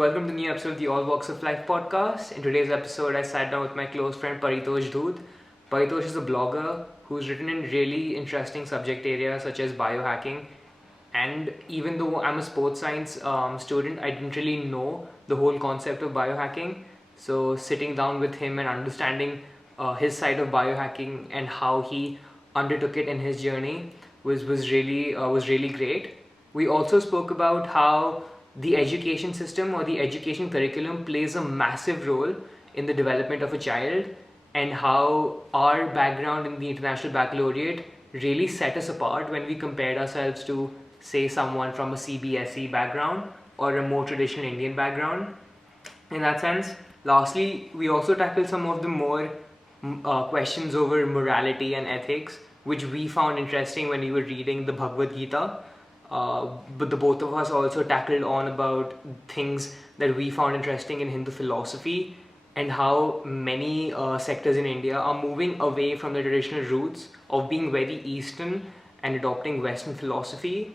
Welcome to the new episode of the All Walks of Life podcast. In today's episode, I sat down with my close friend Parritosh Dhoot. Parritosh is a blogger who's written in really interesting subject areas such as biohacking. And even though I'm a sports science student, I didn't really know the whole concept of biohacking. So sitting down with him and understanding his side of biohacking and how he undertook it in his journey was really great. We also spoke about how the education system or the education curriculum plays a massive role in the development of a child, and how our background in the International Baccalaureate really set us apart when we compared ourselves to, say, someone from a CBSE background or a more traditional Indian background. In that sense, lastly, we also tackled some of the more questions over morality and ethics, which we found interesting when we were reading the Bhagavad Gita. But the both of us also tackled on about things that we found interesting in Hindu philosophy, and how many sectors in India are moving away from the traditional roots of being very Eastern and adopting Western philosophy.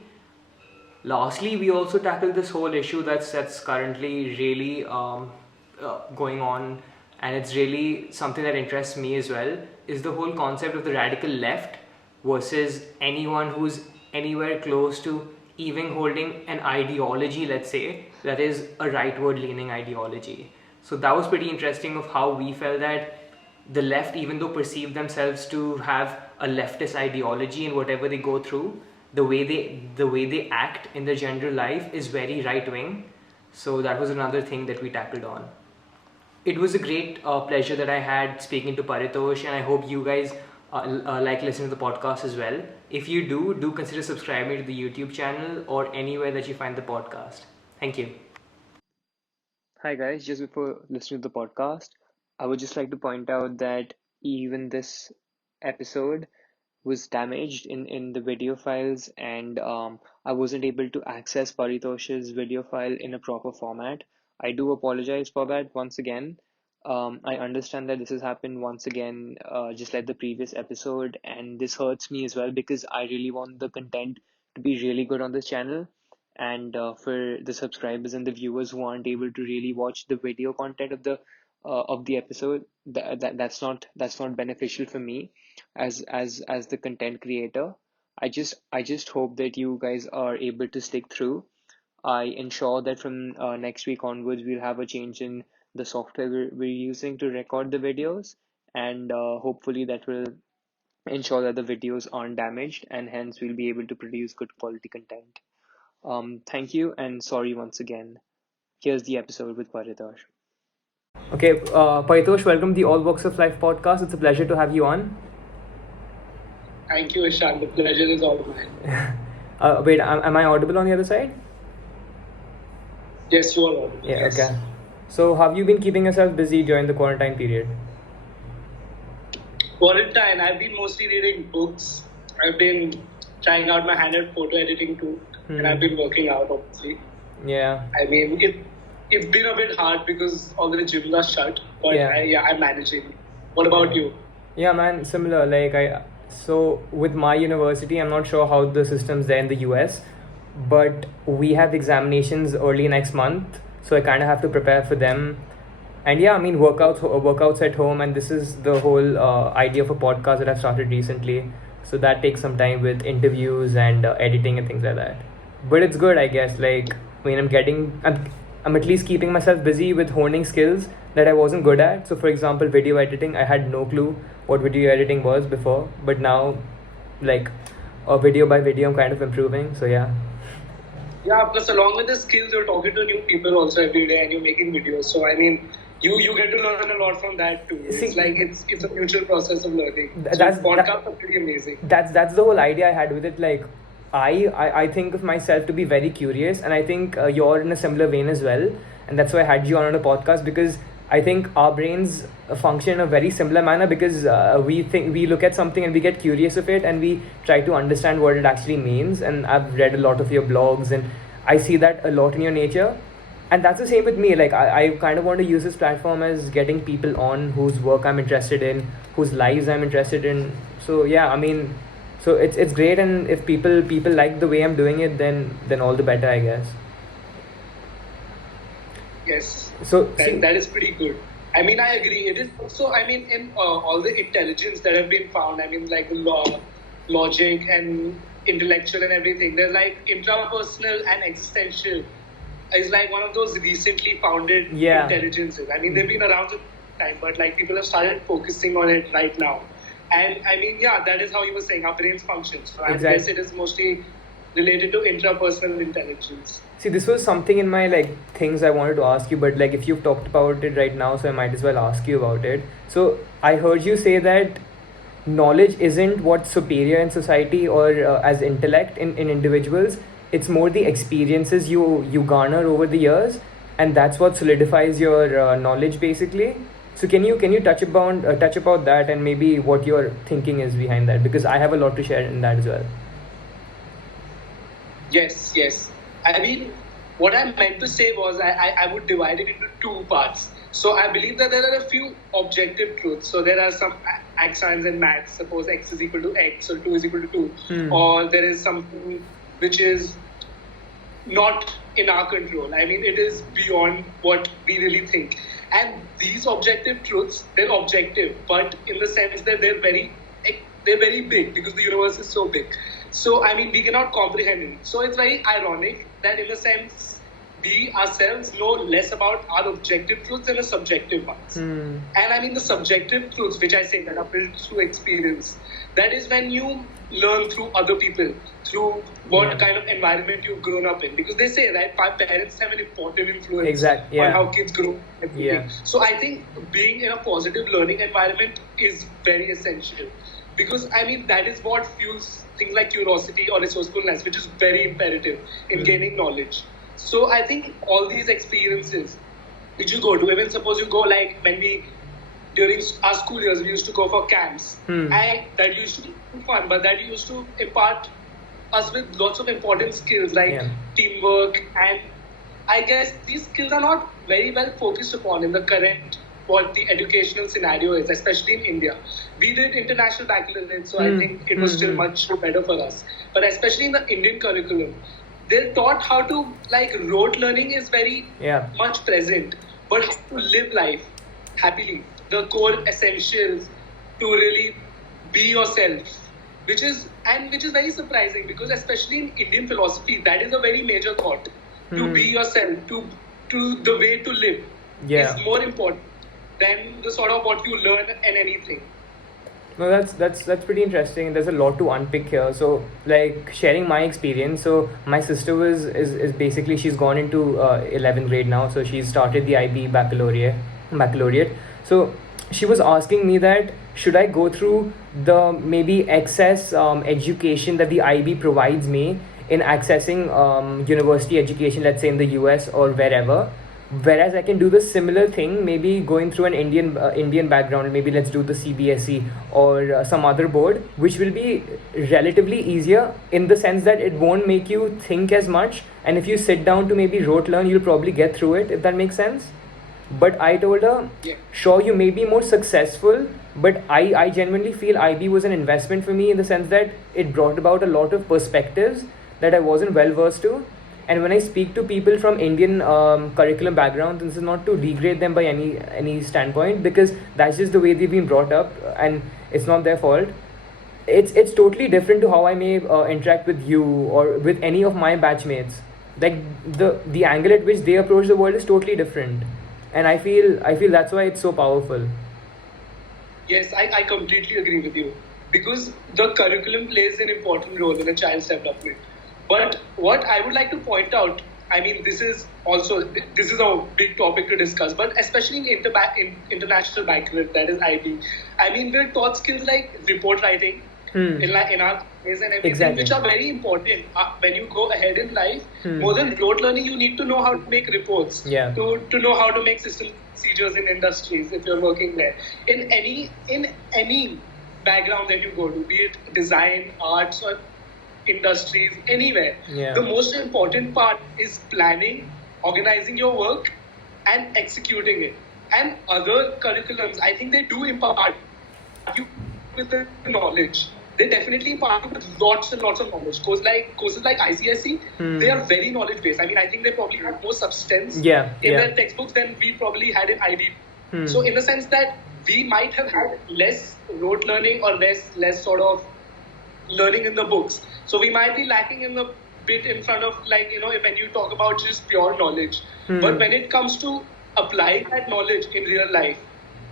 Lastly, we also tackled this whole issue that's currently really going on, and it's really something that interests me as well, is the whole concept of the radical left versus anyone who's anywhere close to even holding an ideology, let's say, that is a rightward leaning ideology. So that was pretty interesting of how we felt that the left, even though perceive themselves to have a leftist ideology in whatever they go through, the way they act in their general life is very right wing. So that was another thing that we tackled on. It was a great pleasure that I had speaking to Parritosh, and I hope you guys like listening to the podcast as well. If you do consider subscribing to the YouTube channel or anywhere that you find the podcast. Thank you. Hi guys, just before listening to the podcast, I would just like to point out that even this episode was damaged in the video files, and I wasn't able to access Paritosh's video file in a proper format. I do apologize for that once again. I understand that this has happened once again, just like the previous episode, and this hurts me as well because I really want the content to be really good on this channel. And for the subscribers and the viewers who aren't able to really watch the video content of the episode, that's not beneficial for me as the content creator. I just hope that you guys are able to stick through. I ensure that from next week onwards, we'll have a change in the software we're using to record the videos, and hopefully that will ensure that the videos aren't damaged, and hence we'll be able to produce good quality content. Thank you, and sorry once again. Here's the episode with Paritosh. Okay, Paritosh, welcome to the All Walks of Life podcast. It's a pleasure to have you on. Thank you, Ishan. The pleasure is all mine. Wait, am I audible on the other side? Yes, you are audible. Yeah, yes. okay. So, have you been keeping yourself busy during the quarantine period? Quarantine, I've been mostly reading books. I've been trying out my hand at photo editing too, and I've been working out, obviously. Yeah. I mean, it's been a bit hard because all the gyms are shut, but I'm managing. What about you? Yeah, man, similar. So with my university, I'm not sure how the system's there in the US, but we have examinations early next month, so I kind of have to prepare for them. And yeah, I mean, workouts at home, and this is the whole idea of a podcast that I've started recently. So that takes some time with interviews and editing and things like that. But it's good, I guess. I'm at least keeping myself busy with honing skills that I wasn't good at. So for example, video editing, I had no clue what video editing was before, but now, video by video, I'm kind of improving. So yeah. Yeah, plus along with the skills, you're talking to new people also every day, and you're making videos. So I mean, you get to learn a lot from that too. It's a mutual process of learning. Podcasts are pretty amazing. That's the whole idea I had with it. I think of myself to be very curious, and I think you're in a similar vein as well, and that's why I had you on a podcast, because I think our brains function in a very similar manner, because we look at something and we get curious of it, and we try to understand what it actually means. And I've read a lot of your blogs, and I see that a lot in your nature, and that's the same with me. I kind of want to use this platform as getting people on whose work I'm interested in, whose lives I'm interested in. So yeah, I mean, so it's great, and if people like the way I'm doing it, then all the better, I guess. Yes. So that is pretty good. I mean, I agree. It is also, I mean, in all the intelligence that have been found, I mean, like logic and intellectual and everything, there's like intrapersonal and existential is like one of those recently founded intelligences. I mean, they've been around for time, but like people have started focusing on it right now. And I mean, that is how you were saying our brains function. So I guess it is mostly related to intrapersonal intelligence. See, this was something in my like things I wanted to ask you, but like if you've talked about it right now, so I might as well ask you about it. So I heard you say that knowledge isn't what's superior in society or as intellect in individuals. It's more the experiences you garner over the years, and that's what solidifies your knowledge basically. So can you touch about that and maybe what your thinking is behind that, because I have a lot to share in that as well. Yes. I mean, what I meant to say was I would divide it into two parts. So I believe that there are a few objective truths. So there are some axioms in maths. Suppose x is equal to x or 2 is equal to 2. Or there is something which is not in our control. I mean, it is beyond what we really think. And these objective truths, they're objective, but in the sense that they're very big because the universe is so big. So, I mean, we cannot comprehend it. So it's very ironic that in a sense, we ourselves know less about our objective truths than the subjective ones. And I mean, the subjective truths, which I say that are built through experience, that is when you learn through other people, through what kind of environment you've grown up in. Because they say, right, parents have an important influence on how kids grow. So I think being in a positive learning environment is very essential. Because, I mean, that is what fuels things like curiosity or resourcefulness, which is very imperative in gaining knowledge. So I think all these experiences which you go to, even suppose you go like during our school years, we used to go for camps. That used to be fun, but that used to impart us with lots of important skills like teamwork. And I guess these skills are not very well focused upon in the current what the educational scenario is, especially in India. We did international baccalaureate, so I think it was still much better for us. But especially in the Indian curriculum, they're taught how to, like, rote learning is very much present, but how to live life happily, the core essentials to really be yourself, which is very surprising because especially in Indian philosophy, that is a very major thought. To be yourself, to the way to live is more important than the sort of what you learn in anything. No, that's pretty interesting. There's a lot to unpick here. So, like, sharing my experience. So, my sister is basically, she's gone into 11th grade now. So she's started the IB Baccalaureate. So she was asking me that should I go through the maybe excess education that the IB provides me in accessing university education, let's say in the US or wherever. Whereas I can do the similar thing, maybe going through an Indian background, maybe let's do the CBSE or some other board, which will be relatively easier in the sense that it won't make you think as much. And if you sit down to maybe rote learn, you'll probably get through it, if that makes sense. But I told her, sure, you may be more successful, but I genuinely feel IB was an investment for me in the sense that it brought about a lot of perspectives that I wasn't well versed to. And when I speak to people from Indian curriculum backgrounds, this is not to degrade them by any standpoint, because that's just the way they've been brought up and it's not their fault. It's totally different to how I may interact with you or with any of my batchmates. Like the angle at which they approach the world is totally different. And I feel that's why it's so powerful. Yes, I completely agree with you. Because the curriculum plays an important role in a child's development. But what I would like to point out, I mean, this is a big topic to discuss, but especially in international baccalaureate, that is IB, I mean, we're taught skills like report writing in our case and everything, which are very important when you go ahead in life. More than rote learning, you need to know how to make reports, to know how to make system procedures in industries if you're working there. In any background that you go to, be it design, arts, or industries, anywhere. The most important part is planning, organizing your work, and executing it. And other curriculums, I think they do impart you with the knowledge, they definitely part with lots and lots of knowledge. Courses like ICSE, they are very knowledge based. I mean, I think they probably have more substance in their textbooks than we probably had in IB. So in the sense that we might have had less rote learning or less sort of learning in the books. So we might be lacking in the bit in front of, like, when you talk about just pure knowledge. But when it comes to applying that knowledge in real life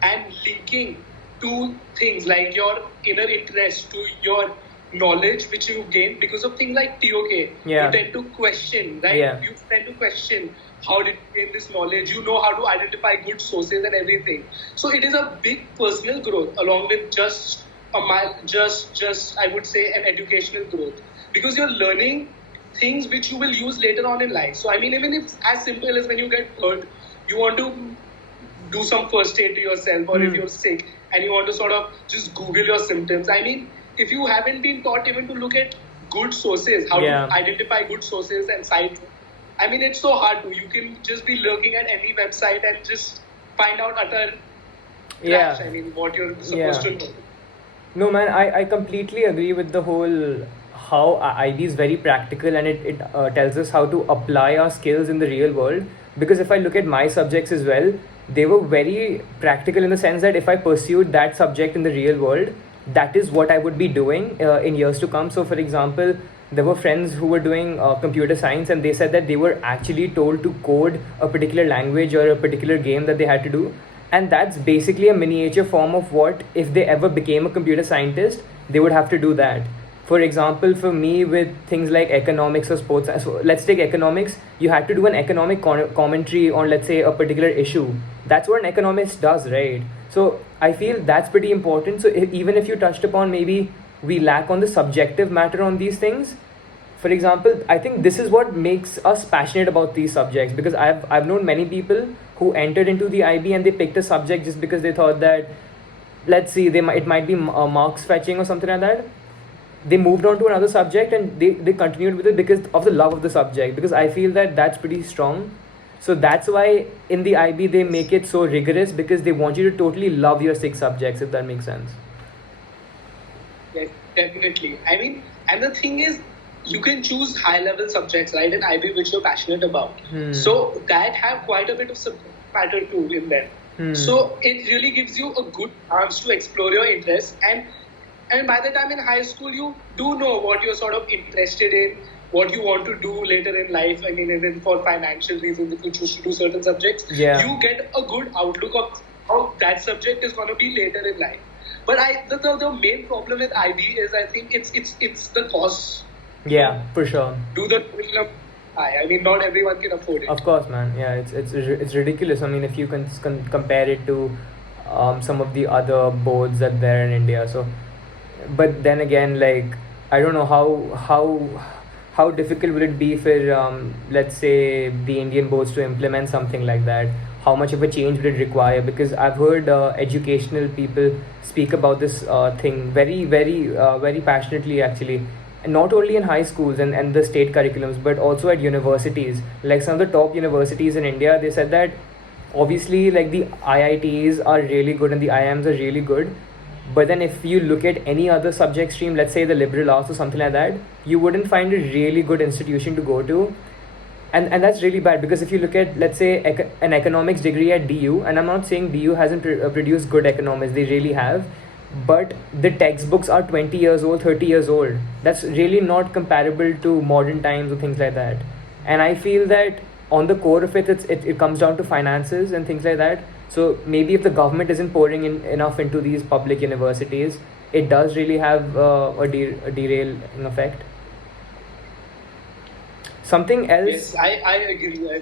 and linking two things like your inner interest to your knowledge which you gain because of things like TOK, you tend to question, right? You tend to question how did you gain this knowledge. You know how to identify good sources and everything. So it is a big personal growth along with just I would say an educational growth, because you're learning things which you will use later on in life. So I mean, even if as simple as when you get hurt, you want to do some first aid to yourself, or if you're sick and you want to sort of just Google your symptoms. I mean, if you haven't been taught even to look at good sources, how to identify good sources and sites, I mean, it's so hard to. You can just be looking at any website and just find out utter trash. I mean, what you're supposed to know. No, man, I completely agree with the whole how IB is very practical, and it tells us how to apply our skills in the real world. Because if I look at my subjects as well, they were very practical in the sense that if I pursued that subject in the real world, that is what I would be doing in years to come. So for example, there were friends who were doing computer science, and they said that they were actually told to code a particular language or a particular game that they had to do. And that's basically a miniature form of what, if they ever became a computer scientist, they would have to do that. For example, for me, with things like economics or sports, so let's take economics. You had to do an economic commentary on, let's say, a particular issue. That's what an economist does, right? So I feel that's pretty important. So even if you touched upon, maybe we lack on the subjective matter on these things. For example, I think this is what makes us passionate about these subjects, because I've known many people who entered into the IB and they picked a subject just because they thought that, let's see, it might be marks fetching or something like that. They moved on to another subject and they continued with it because of the love of the subject, because I feel that that's pretty strong. So that's why in the IB they make it so rigorous, because they want you to totally love your 6 subjects, if that makes sense. Yes, definitely. I mean, and the thing is, you can choose high-level subjects, right, in IB which you're passionate about. So that have quite a bit of subject matter too in them. So it really gives you a good chance to explore your interests, and by the time in high school, you do know what you're sort of interested in, what you want to do later in life. I mean, even for financial reasons, if you choose to do certain subjects, you get a good outlook of how that subject is going to be later in life. But the main problem with IB is, I think it's the cost. Yeah, for sure. Do the curriculum high. I mean, not everyone can afford it. Of course, man. Yeah, it's ridiculous. I mean, if you can compare it to some of the other boards that there in India. So, but then again, like, I don't know how difficult will it be for let's say the Indian boards to implement something like that. How much of a change will it require? Because I've heard educational people speak about this thing very passionately, actually. And not only in high schools and the state curriculums, but also at universities. Like some of the top universities in India, they said that obviously, like, the IITs are really good and the IIMs are really good. But then if you look at any other subject stream, let's say the liberal arts or something like that, you wouldn't find a really good institution to go to. And that's really bad, because if you look at, let's say, an economics degree at DU, and I'm not saying DU hasn't produced good economists, they really have, but the textbooks are 20 years old, 30 years old. That's really not comparable to modern times or things like that. And I feel that on the core of it comes down to finances and things like that. So maybe if the government isn't pouring in enough into these public universities, it does really have a derailing effect. Something else. Yes, I agree with that.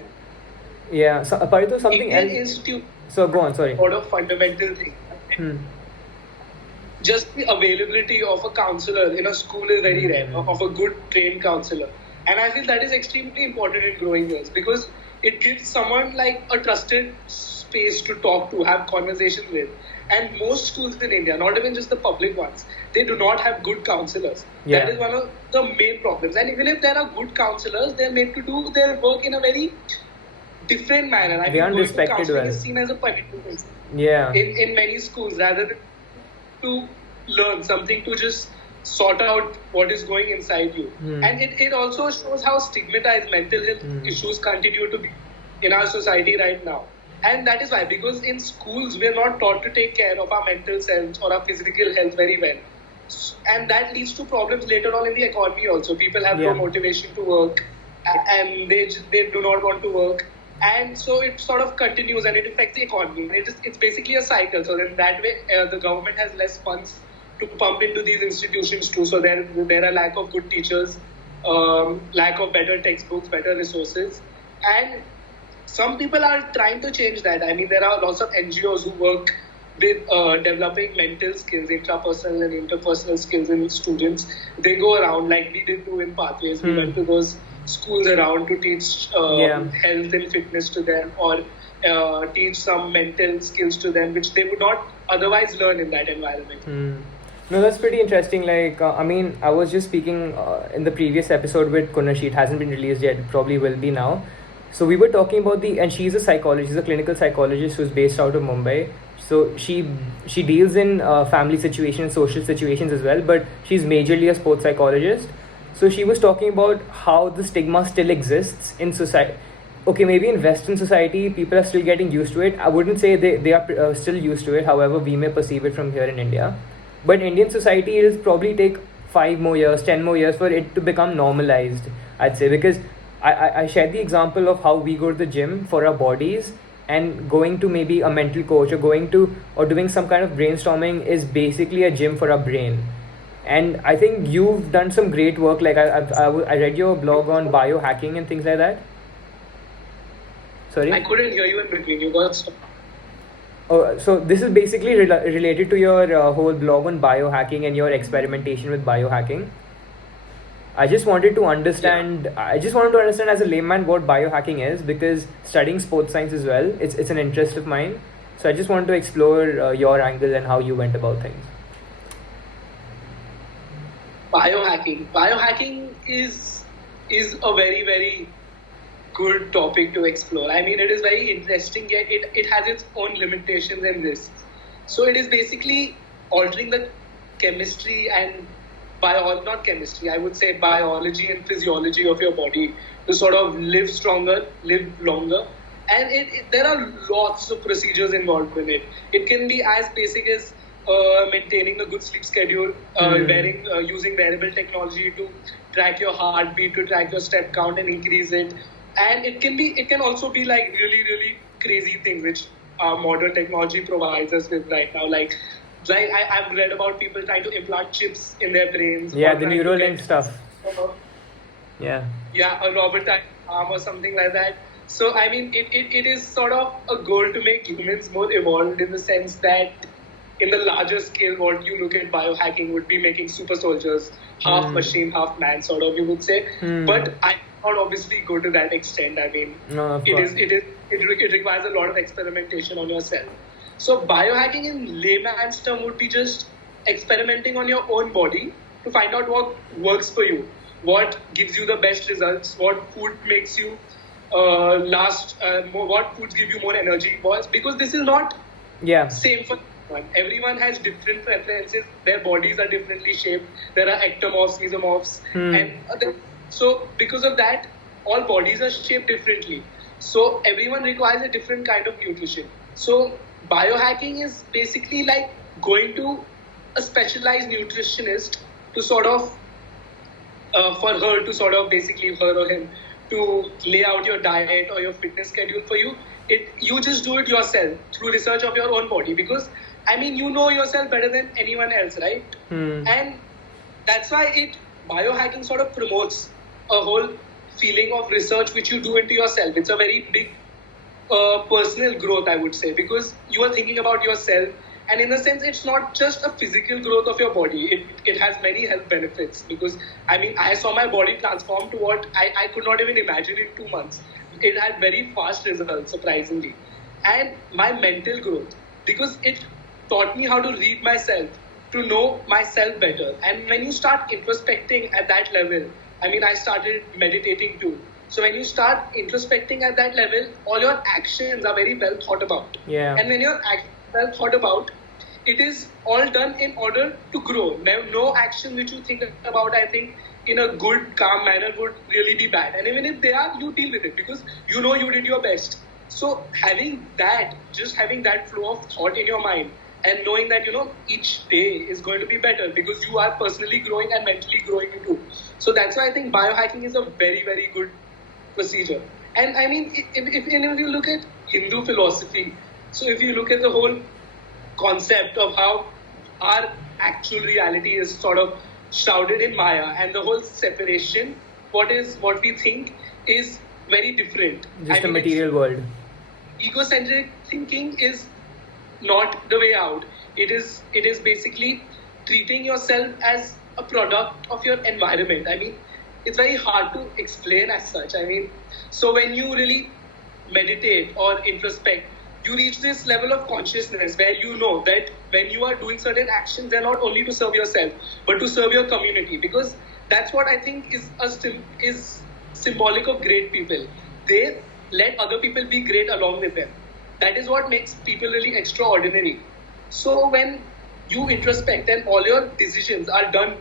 Yeah, so Parritosh, something Indian else. Institute. So go on, sorry. Sort of fundamental thing. Just the availability of a counselor in a school is very rare, of a good trained counselor. And I feel that is extremely important in growing years, because it gives someone like a trusted space to talk to, have conversation with. And most schools in India, not even just the public ones, they do not have good counselors. That is one of the main problems. And even if there are good counselors, they're made to do their work in a very different manner. I They aren't going to respected counseling well. is seen as a punishment. Yeah. In many schools, rather than to learn something, to just sort out what is going inside you. And it also shows how stigmatized mental health issues continue to be in our society right now. And that is why, because in schools, we're not taught to take care of our mental health or our physical health very well. And that leads to problems later on in the economy also. People have no motivation to work and they do not want to work. And so it sort of continues and it affects the economy. It's basically a cycle. So then that way, the government has less funds to pump into these institutions too. So there are lack of good teachers, lack of better textbooks, better resources. And some people are trying to change that. I mean, there are lots of NGOs who work with developing mental skills, intrapersonal and interpersonal skills in students. They go around like we did do in Pathways. We went to those schools around to teach health and fitness to them, or teach some mental skills to them, which they would not otherwise learn in that environment. No, that's pretty interesting. Like, I mean, I was just speaking in the previous episode with Kunashi. It hasn't been released yet. It probably will be now. So we were talking about and she's a psychologist, she's a clinical psychologist who's based out of Mumbai. So she deals in family situations, social situations as well, but she's majorly a sports psychologist. So she was talking about how the stigma still exists in society. Okay, maybe in Western society, people are still getting used to it. I wouldn't say they are still used to it, however we may perceive it from here in India. But in Indian society, it will probably take 5 more years, 10 more years for it to become normalized, I'd say. Because I shared the example of how we go to the gym for our bodies, and going to maybe a mental coach or doing some kind of brainstorming is basically a gym for our brain. And I think you've done some great work. Like I read your blog on biohacking and things like that. Sorry? I couldn't hear you in between. You got stopped. Oh, so this is basically related to your whole blog on biohacking and your experimentation with biohacking. I just wanted to understand as a layman what biohacking is, because studying sports science as well, it's an interest of mine. So I just wanted to explore your angle and how you went about things. Biohacking is a very, very good topic to explore. I mean, it is very interesting, yet it has its own limitations and risks. So it is basically altering the chemistry and not chemistry, I would say biology and physiology of your body to sort of live stronger, live longer. And there are lots of procedures involved in it. It can be as basic as maintaining a good sleep schedule, using wearable technology to track your heartbeat, to track your step count and increase it. And it can also be like really, really crazy things which modern technology provides us with right now. Like I've read about people trying to implant chips in their brains. Yeah, the Neuralink stuff. Yeah, a robotic arm or something like that. So I mean, it is sort of a goal to make humans more evolved, in the sense that in the larger scale, what you look at biohacking would be making super soldiers, half machine, half man, sort of, you would say. But I not obviously go to that extent. I mean, it requires a lot of experimentation on yourself. So biohacking in layman's term would be just experimenting on your own body to find out what works for you, what gives you the best results, what food makes you last, what foods give you more energy. Because this is not same for everyone. Everyone has different preferences. Their bodies are differently shaped. There are ectomorphs, mesomorphs, and so because of that, all bodies are shaped differently. So everyone requires a different kind of nutrition. So biohacking is basically like going to a specialized nutritionist to sort of, for her to sort of basically, her or him, to lay out your diet or your fitness schedule for you. You just do it yourself through research of your own body, because I mean, you know yourself better than anyone else, right? And that's why biohacking sort of promotes a whole feeling of research which you do into yourself. It's a very big personal growth, I would say, because you are thinking about yourself. And in a sense, it's not just a physical growth of your body. It has many health benefits, because I mean, I saw my body transform to what I could not even imagine in 2 months. It had very fast results, surprisingly. And my mental growth, because it taught me how to read myself, to know myself better. And when you start introspecting at that level, I mean, I started meditating too. So when you start introspecting at that level, all your actions are very well thought about. Yeah. And when your actions are well thought about, it is all done in order to grow. No action which you think about, I think, in a good, calm manner would really be bad. And even if they are, you deal with it because you know you did your best. So having that, just having that flow of thought in your mind and knowing that, each day is going to be better because you are personally growing and mentally growing too. So that's why I think biohacking is a very, very good procedure. And I mean, if you look at Hindu philosophy, so if you look at the whole concept of how our actual reality is sort of shrouded in Maya and the whole separation, what we think is very different. Just a material world. Egocentric thinking is not the way out. It is basically treating yourself as a product of your environment. I mean, it's very hard to explain as such. I mean, so when you really meditate or introspect, you reach this level of consciousness where you know that when you are doing certain actions, they're not only to serve yourself, but to serve your community. Because that's what I think is symbolic of great people. They let other people be great along with them. That is what makes people really extraordinary. So when you introspect, then all your decisions are done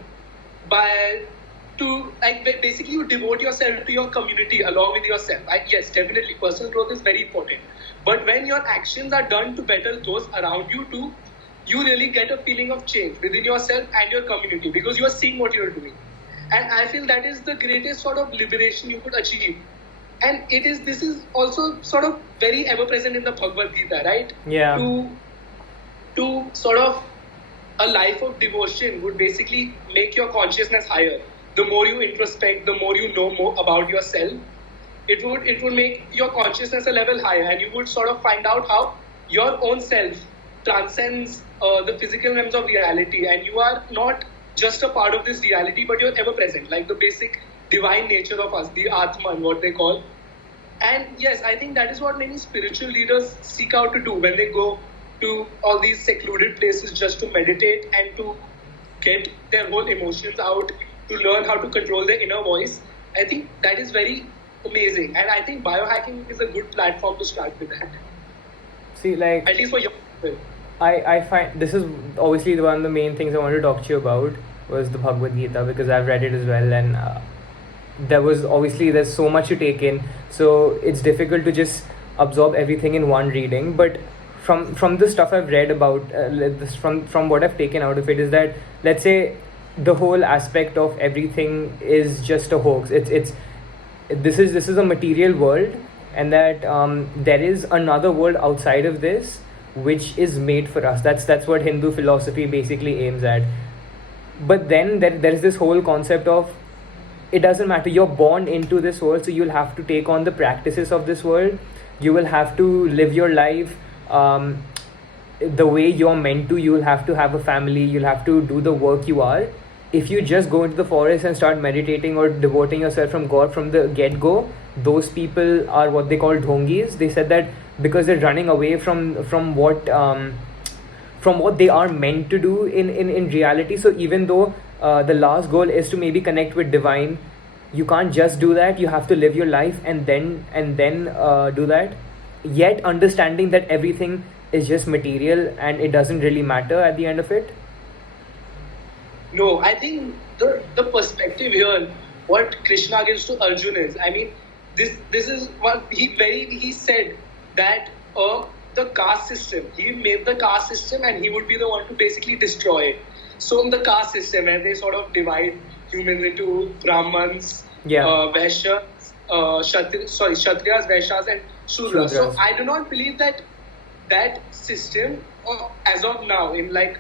basically you devote yourself to your community along with yourself. Yes, definitely personal growth is very important. But when your actions are done to better those around you too, you really get a feeling of change within yourself and your community because you are seeing what you are doing. And I feel that is the greatest sort of liberation you could achieve. And this is also sort of very ever present in the Bhagavad Gita, right? Yeah. To sort of a life of devotion would basically make your consciousness higher. The more you introspect, the more you know more about yourself, it would make your consciousness a level higher, and you would sort of find out how your own self transcends the physical realms of reality, and you are not just a part of this reality, but you're ever present, like the basic divine nature of us, the Atman, what they call. And yes, I think that is what many spiritual leaders seek out to do when they go to all these secluded places just to meditate and to get their whole emotions out, to learn how to control their inner voice. I think that is very amazing, and I think biohacking is a good platform to start with that. See, like, at least for young people. I find this is obviously one of the main things I wanted to talk to you about was the Bhagavad Gita, because I've read it as well, and there's so much to take in, so it's difficult to just absorb everything in one reading. But from the stuff I've read about from what I've taken out of it is that, let's say, the whole aspect of everything is just a hoax. This is a material world, and that there is another world outside of this which is made for us. That's what Hindu philosophy basically aims at. But then there is this whole concept of, it doesn't matter, you're born into this world, so you'll have to take on the practices of this world. You will have to live your life the way you're meant to. You'll have to have a family, you'll have to do the work you are. If you just go into the forest and start meditating or devoting yourself from God from the get-go, those people are what they call dhongis. They said that because they're running away from what they are meant to do in reality. So even though the last goal is to maybe connect with divine, you can't just do that. You have to live your life and then do that, yet understanding that everything is just material and it doesn't really matter at the end of it. No, I think the perspective here, what Krishna gives to Arjuna is, I mean, this is what he said that the caste system, he made the caste system and he would be the one to basically destroy it. So in the caste system, where they sort of divide humans into Brahmans, Vaishyas, Kshatriyas, Vaishyas and Shudras. So I do not believe that system as of now,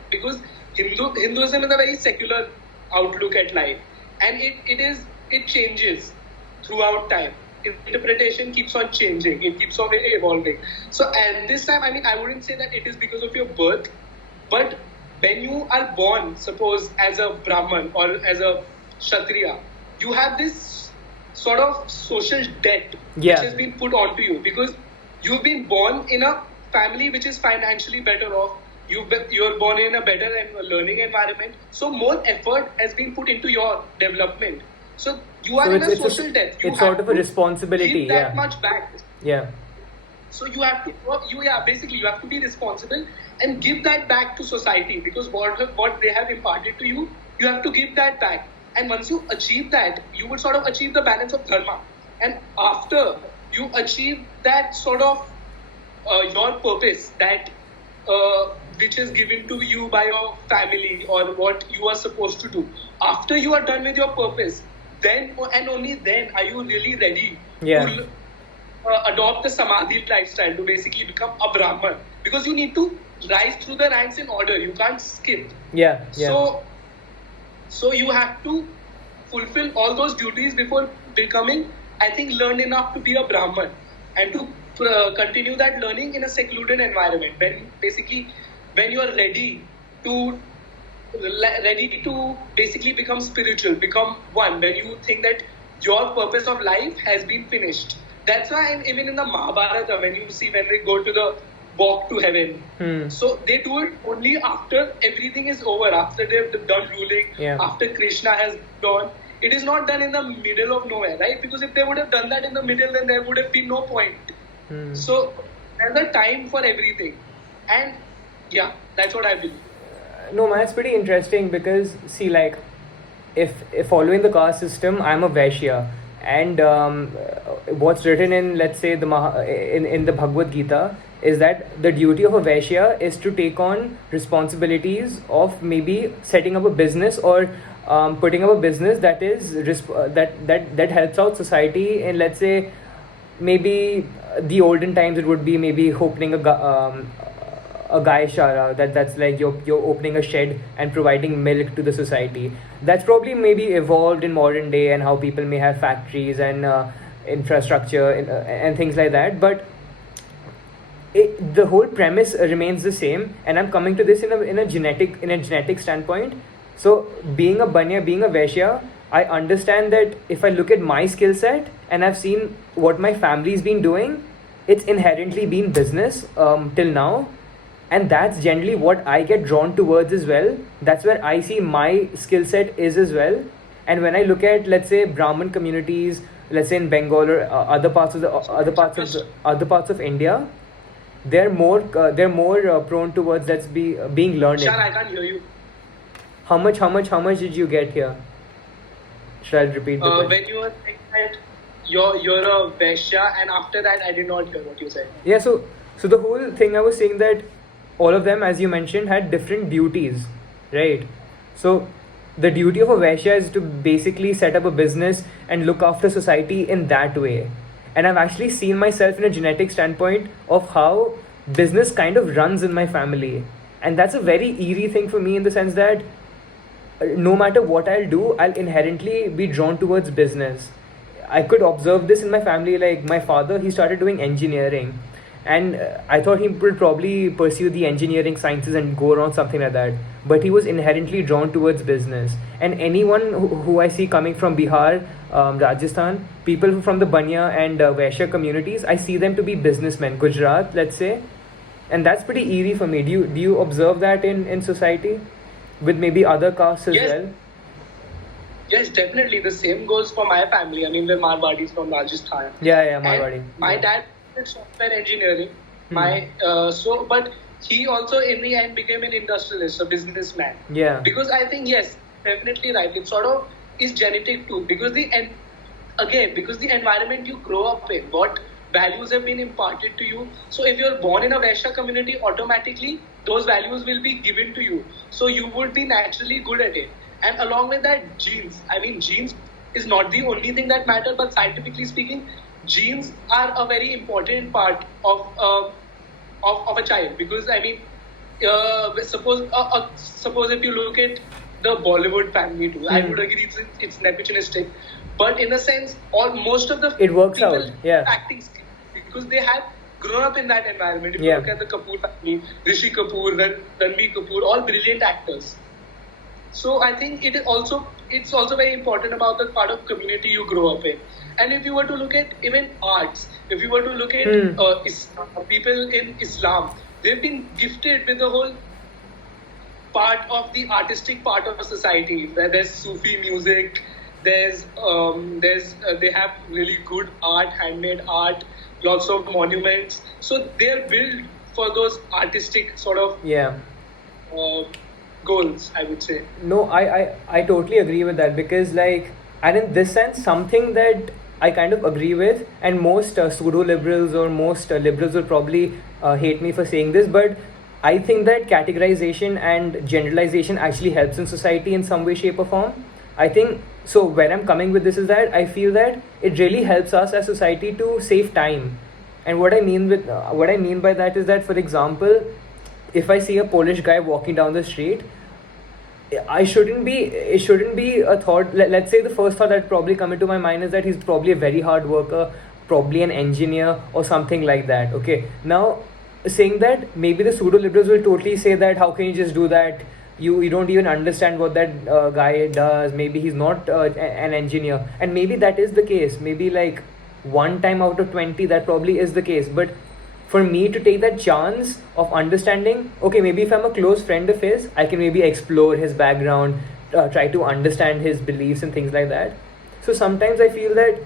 because Hinduism is a very secular outlook at life, and it changes throughout time. Interpretation keeps on changing, it keeps on evolving. So at this time, I mean, I wouldn't say that it is because of your birth, but when you are born, suppose as a Brahman or as a Kshatriya, you have this sort of social debt which has been put onto you because you've been born in a family which is financially better off. You're born in a better learning environment, so more effort has been put into your development. So you are in a social debt. It's sort of a responsibility. Give that much back. Yeah. So you have to basically you have to be responsible and give that back to society, because what they have imparted to you, you have to give that back. And once you achieve that, you will sort of achieve the balance of dharma. And after you achieve that sort of your purpose, that which is given to you by your family, or what you are supposed to do, after you are done with your purpose, then and only then are you really ready to adopt the samadhi lifestyle, to basically become a Brahman, because you need to rise through the ranks in order. You can't skip. So you have to fulfill all those duties before becoming, I think, learned enough to be a Brahman, and to continue that learning in a secluded environment. When you are ready to basically become spiritual, become one, when you think that your purpose of life has been finished. That's why even in the Mahabharata, when they go to the walk to heaven, so they do it only after everything is over, after they've done ruling, after Krishna has gone. It is not done in the middle of nowhere, right? Because if they would have done that in the middle, then there would have been no point. So there's a time for everything. And yeah, that's what I believe. No, man, it's pretty interesting, because see, like, if following the caste system, I'm a Vaishya, and what's written in, let's say, in the Bhagavad Gita is that the duty of a Vaishya is to take on responsibilities of maybe setting up a business, or putting up a business that is that helps out society. And let's say, maybe the olden times, it would be maybe opening a Gaishara, that's like you're opening a shed and providing milk to the society. That's probably maybe evolved in modern day, and how people may have factories and infrastructure and things like that. But the whole premise remains the same, and I'm coming to this in a genetic standpoint. So being a Banya, being a Vaishya, I understand that if I look at my skill set and I've seen what my family's been doing, it's inherently been business till now. And that's generally what I get drawn towards as well. That's where I see my skill set is as well. And when I look at, let's say, Brahmin communities, let's say in Bengal or other parts of India, they're more prone towards being learned. Shan, I can't hear you. How much did you get here? Should I repeat the question? When you were saying that you're a Vaishya, and after that I did not hear what you said. Yeah, so the whole thing, I was saying that all of them, as you mentioned, had different duties, right? So the duty of a Vaishya is to basically set up a business and look after society in that way. And I've actually seen myself in a genetic standpoint of how business kind of runs in my family. And that's a very eerie thing for me, in the sense that no matter what I'll do, I'll inherently be drawn towards business. I could observe this in my family. Like, my father, he started doing engineering, and I thought he would probably pursue the engineering sciences and go around something like that, but he was inherently drawn towards business. And anyone who I see coming from Bihar, Rajasthan, people from the Banya and Vaishya communities, I see them to be businessmen. Gujarat, let's say. And that's pretty eerie for me. Do you observe that in society with maybe other castes as well? Yes, definitely. The same goes for my family. I mean, we're Marwadis from Rajasthan. Yeah, Marwadi. And my dad did software engineering. But he also in the end became an industrialist, a businessman. Yeah. Because I think, yes, definitely right. It sort of is genetic too. Because the environment you grow up in, what values have been imparted to you. So if you're born in a Vaishya community, automatically those values will be given to you. So you would be naturally good at it. And along with that, genes. I mean, genes is not the only thing that matter, but scientifically speaking, genes are a very important part of a child. Because I mean, suppose if you look at the Bollywood family too, I would agree it's nepotistic, but in a sense, most of the it works out. Yeah. Acting skills, because they have grown up in that environment. If you look at the Kapoor family, Rishi Kapoor, Ranbir Kapoor, all brilliant actors. So I think it's also very important about the part of community you grow up in. And if you were to look at even arts, if you were to look at people in Islam, they've been gifted with the whole part of the artistic part of society. Where there's Sufi music, they have really good art, handmade art. lots of monuments. So they're built for those artistic sort of goals, I would say. No, I totally agree with that, because like, and in this sense, something that I kind of agree with, and most pseudo liberals or most liberals will probably hate me for saying this, but I think that categorization and generalization actually helps in society in some way, shape, or form. I think so. Where I'm coming with this is that I feel that it really helps us as society to save time. And what I mean by that is that, for example, if I see a Polish guy walking down the street, it shouldn't be a thought. Let's say the first thought that probably come into my mind is that he's probably a very hard worker, probably an engineer or something like that. Okay. Now, saying that, maybe the pseudo liberals will totally say that how can you just do that? You don't even understand what that guy does. Maybe he's not an engineer, and maybe that is the case. Maybe like one time out of 20 that probably is the case. But for me to take that chance of understanding, okay, maybe if I'm a close friend of his, I can maybe explore his background, try to understand his beliefs and things like that. So sometimes I feel that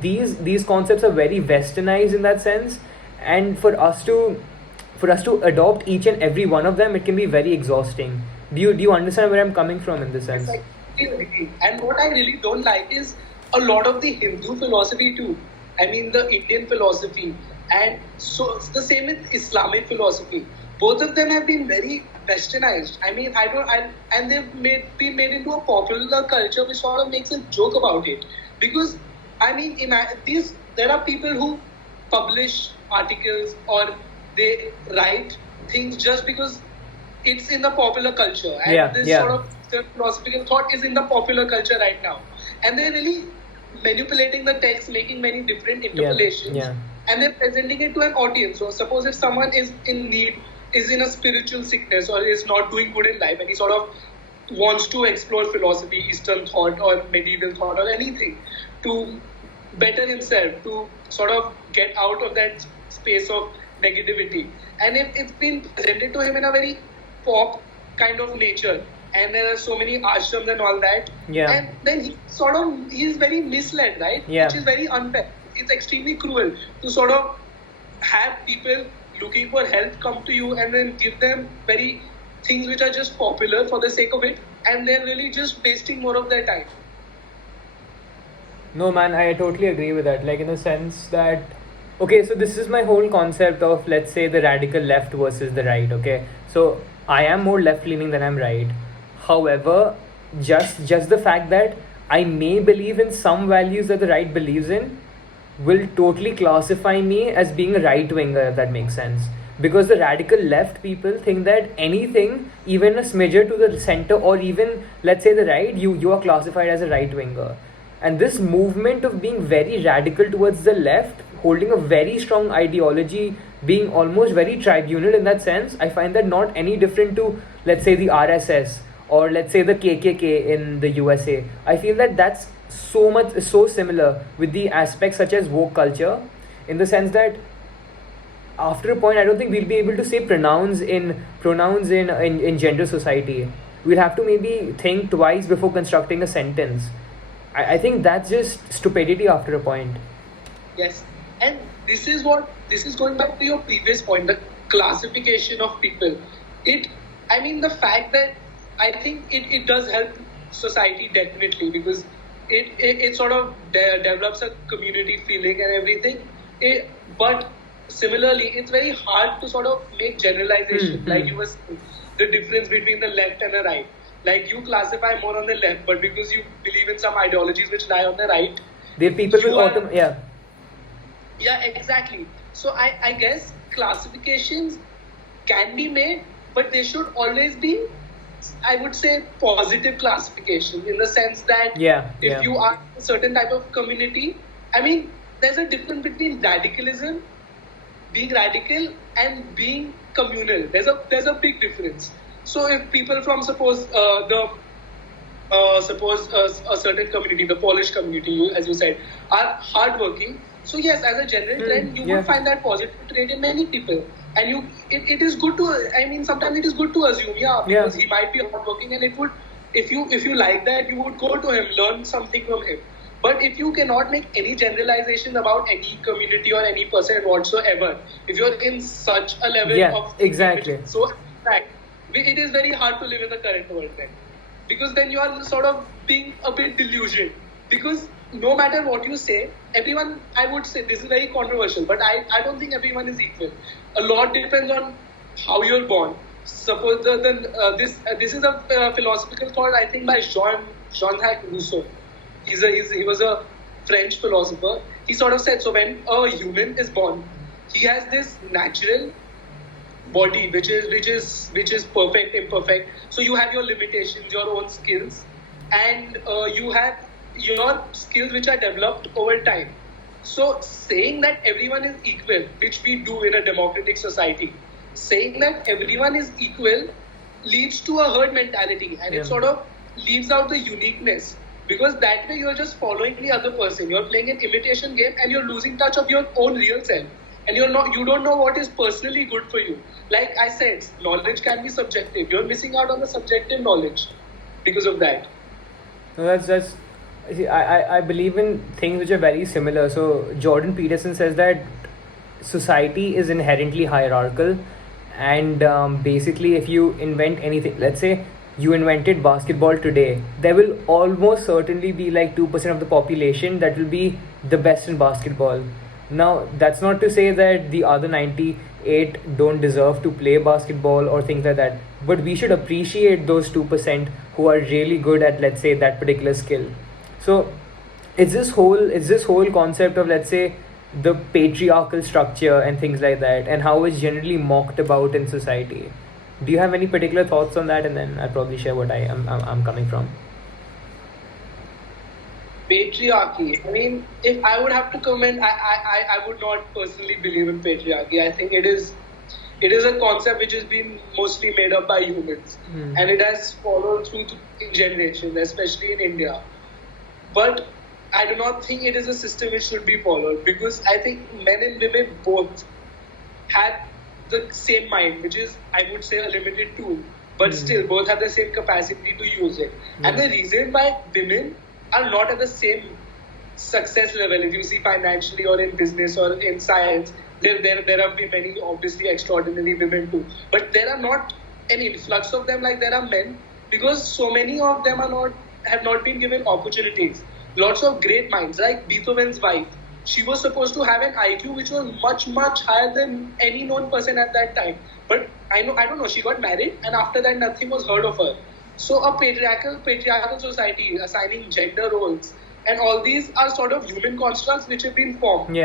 these concepts are very westernized in that sense, and for us to adopt each and every one of them, it can be very exhausting. Do you understand where I'm coming from in this sense? And what I really don't like is a lot of the Hindu philosophy too. I mean, the Indian philosophy, and so it's the same with Islamic philosophy. Both of them have been very westernized. I mean, and they've been made into a popular culture, which sort of makes a joke about it. Because I mean, there are people who publish articles or they write things just because it's in the popular culture, and this sort of philosophical thought is in the popular culture right now, and they're really manipulating the text, making many different interpolations, and they're presenting it to an audience. So suppose if someone is in need, is in a spiritual sickness, or is not doing good in life, and he sort of wants to explore philosophy, Eastern thought or medieval thought or anything to better himself, to sort of get out of that space of negativity, and if it's been presented to him in a very pop kind of nature, and there are so many ashrams and all that, and then he is very misled, right? Which is very unfair. It's extremely cruel to sort of have people looking for help come to you and then give them very things which are just popular for the sake of it, and they're really just wasting more of their time. No, man, I totally agree with that. Like, in the sense that, okay, so this is my whole concept of, let's say, the radical left versus the right. Okay, so I am more left leaning than I'm right. However, just the fact that I may believe in some values that the right believes in will totally classify me as being a right winger, if that makes sense. Because the radical left people think that anything, even a smidger to the center, or even, let's say, the right, you are classified as a right winger. And this movement of being very radical towards the left, holding a very strong ideology, being almost very tribunal in that sense, I find that not any different to, let's say, the RSS or let's say the KKK in the USA. I feel that that's so similar with the aspects such as woke culture, in the sense that after a point, I don't think we'll be able to say pronouns in gender society. We'll have to maybe think twice before constructing a sentence. I think that's just stupidity after a point. Yes, and this is going back to your previous point, the classification of people. The fact that I think it does help society definitely, because it sort of develops a community feeling and everything. But similarly, it's very hard to sort of make generalization, like you were saying, the difference between the left and the right. Like, you classify more on the left, but because you believe in some ideologies which lie on the right, there are people with yeah, exactly. So I guess classifications can be made, but they should always be, I would say, positive classification, in the sense that if you are a certain type of community, there's a difference between radicalism, being radical, and being communal. There's a big difference. So if people from suppose a certain community, the Polish community, as you said, are hardworking, so yes, as a general trend, you will find that positive trait in many people. And it is good to, sometimes it is good to assume, because he might be hardworking, and it would, if you like that, you would go to him, learn something from him. But if you cannot make any generalization about any community or any person whatsoever, if you're in such a level of thinking, exactly, which is so abstract, it is very hard to live in the current world then. Because then you are sort of being a bit delusioned. Because no matter what you say, everyone, I would say, this is very controversial, but I don't think everyone is equal. A lot depends on how you're born. Suppose this is a philosophical thought, I think, by Jean-Jacques Rousseau. He was a French philosopher. He sort of said, so when a human is born, he has this natural body which is perfect, imperfect. So you have your limitations, your own skills, and you have your skills which are developed over time. So saying that everyone is equal, which we do in a democratic society, saying that everyone is equal leads to a herd mentality, and it sort of leaves out the uniqueness. Because that way you're just following the other person. You're playing an imitation game and you're losing touch of your own real self. And you don't know what is personally good for you. Like I said, knowledge can be subjective. You're missing out on the subjective knowledge because of that. No, that's I believe in things which are very similar. So Jordan Peterson says that society is inherently hierarchical, and basically if you invent anything, let's say you invented basketball today, there will almost certainly be like 2% of the population that will be the best in basketball. Now, that's not to say that the other 98 don't deserve to play basketball or things like that, but we should appreciate those 2% who are really good at, let's say, that particular skill. So it's this whole concept of, let's say, the patriarchal structure and things like that, and how it's generally mocked about in society. Do you have any particular thoughts on that? And then I'll probably share what I'm coming from. Patriarchy. I mean, if I would have to comment, I would not personally believe in patriarchy. I think it is a concept which has been mostly made up by humans, and it has followed through generations, especially in India. But I do not think it is a system which should be followed, because I think men and women both have the same mind, which is, I would say, a limited tool, but still both have the same capacity to use it. And the reason why women are not at the same success level, if you see financially or in business or in science, there have been many obviously extraordinary women too, but there are not an influx of them like there are men, because so many of them have not been given opportunities. Lots of great minds, like Beethoven's wife, she was supposed to have an IQ which was much, much higher than any known person at that time. But I don't know, she got married, and after that nothing was heard of her. So a patriarchal society assigning gender roles, and all these are sort of human constructs which have been formed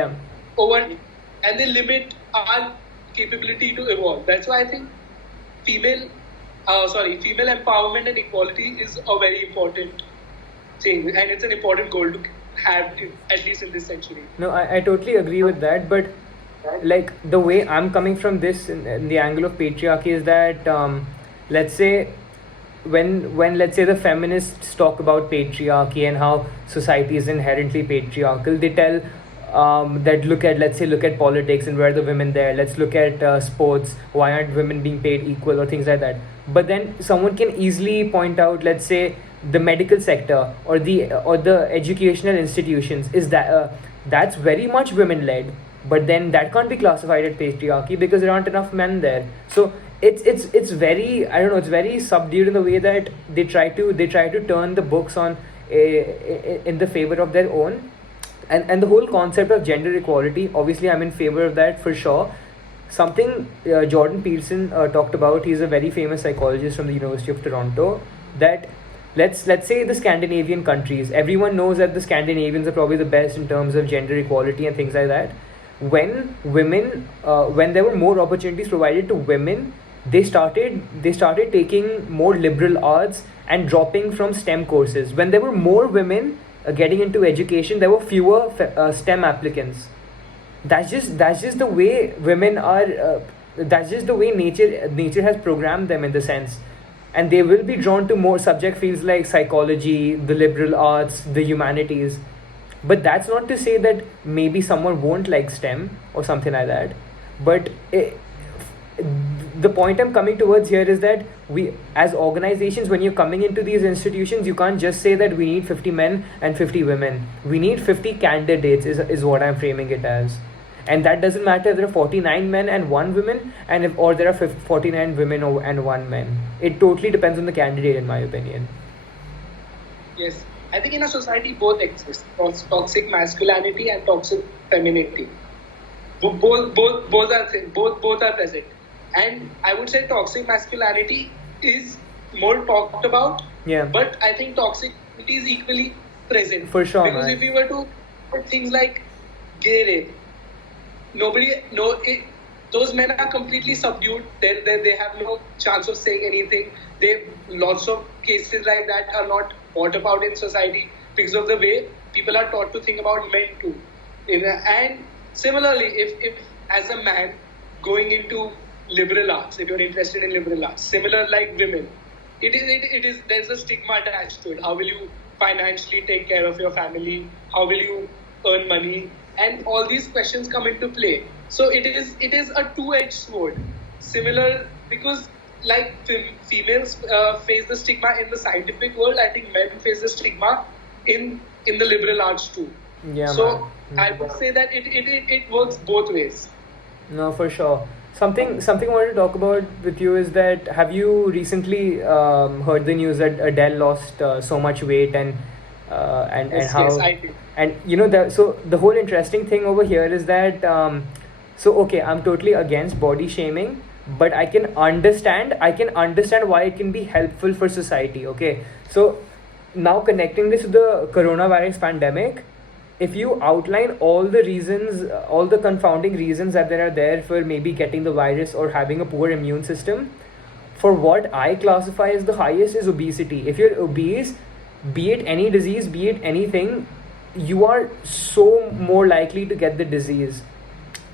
over, and they limit our capability to evolve. That's why I think female empowerment and equality is a very important thing, and it's an important goal to have, at least in this century. No, I totally agree with that, but like the way I'm coming from this in the angle of patriarchy is that let's say when let's say the feminists talk about patriarchy and how society is inherently patriarchal, they tell that look at politics and where are the women there, let's look at sports, why aren't women being paid equal or things like that. But then someone can easily point out, let's say, the medical sector or the educational institutions, is that that's very much women led, but then that can't be classified as patriarchy because there aren't enough men there. So it's very, I don't know, it's very subdued in the way that they try to turn the books on in the favor of their own, and the whole concept of gender equality, obviously I'm in favor of that for sure. Something Jordan Peterson talked about, he's a very famous psychologist from the University of Toronto, that let's say the Scandinavian countries, everyone knows that the Scandinavians are probably the best in terms of gender equality and things like that. When there were more opportunities provided to women, they started taking more liberal arts and dropping from STEM courses. When there were more women getting into education, there were fewer STEM applicants. That's just the way women are. That's just the way nature has programmed them, in the sense. And they will be drawn to more subject fields like psychology, the liberal arts, the humanities. But that's not to say that maybe someone won't like STEM or something like that. But the point I'm coming towards here is that we, as organizations, when you're coming into these institutions, you can't just say that we need 50 men and 50 women. We need 50 candidates is what I'm framing it as. And that doesn't matter if there are 49 men and 1 woman, and if, or there are 49 women and 1 man. It totally depends on the candidate, in my opinion. Yes, I think in a society both exist: toxic masculinity and toxic femininity. Both are present, and I would say toxic masculinity is more talked about. Yeah. But I think toxic is equally present. For sure. Because if you were to put things like gay rape, those men are completely subdued. They have no chance of saying anything. Lots of cases like that are not thought about in society because of the way people are taught to think about men too. And similarly, if as a man going into liberal arts, if you're interested in liberal arts, similar like women, there's a stigma attached to it. How will you financially take care of your family? How will you earn money? And all these questions come into play. So it is a two-edged sword. Similar, because like females face the stigma in the scientific world, I think men face the stigma in the liberal arts too. Yeah. So I would say that it works both ways. No, for sure. Something I wanted to talk about with you is that, have you recently heard the news that Adele lost so much weight and how? Yes, I did. And so the whole interesting thing over here is that okay, I'm totally against body shaming, but I can understand why it can be helpful for society. Okay, so now connecting this to the coronavirus pandemic, if you outline all the reasons, all the confounding reasons that there are there for maybe getting the virus or having a poor immune system, for what I classify as the highest is obesity. If you're obese, be it any disease, be it anything, you are so more likely to get the disease.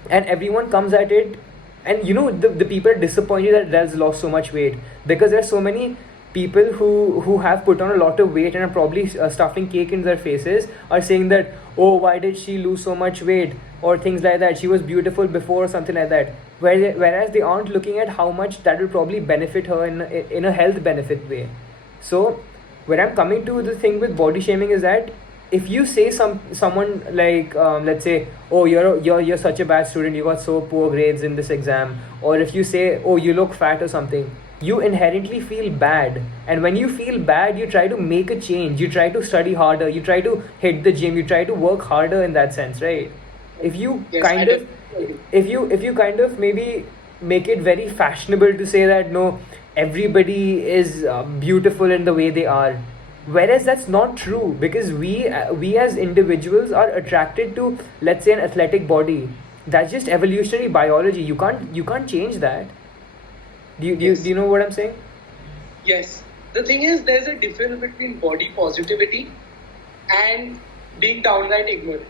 And everyone comes at it, and the people are disappointed that Adele's lost so much weight, because there are so many people who have put on a lot of weight and are probably stuffing cake in their faces, are saying that, oh, why did she lose so much weight, or things like that, she was beautiful before, or something like that, whereas they aren't looking at how much that will probably benefit her in a health benefit way. So where I'm coming to the thing with body shaming is that, if you say someone like let's say, oh, you're such a bad student, you got so poor grades in this exam, or if you say, oh, you look fat or something, you inherently feel bad. And when you feel bad, you try to make a change, you try to study harder, you try to hit the gym, you try to work harder in that sense, right? If you kind of maybe make it very fashionable to say that, no, everybody is beautiful in the way they are, whereas that's not true, because we as individuals are attracted to, let's say, an athletic body. That's just evolutionary biology. You can't change that. Do you know what I'm saying? Yes. The thing is, there's a difference between body positivity and being downright ignorant.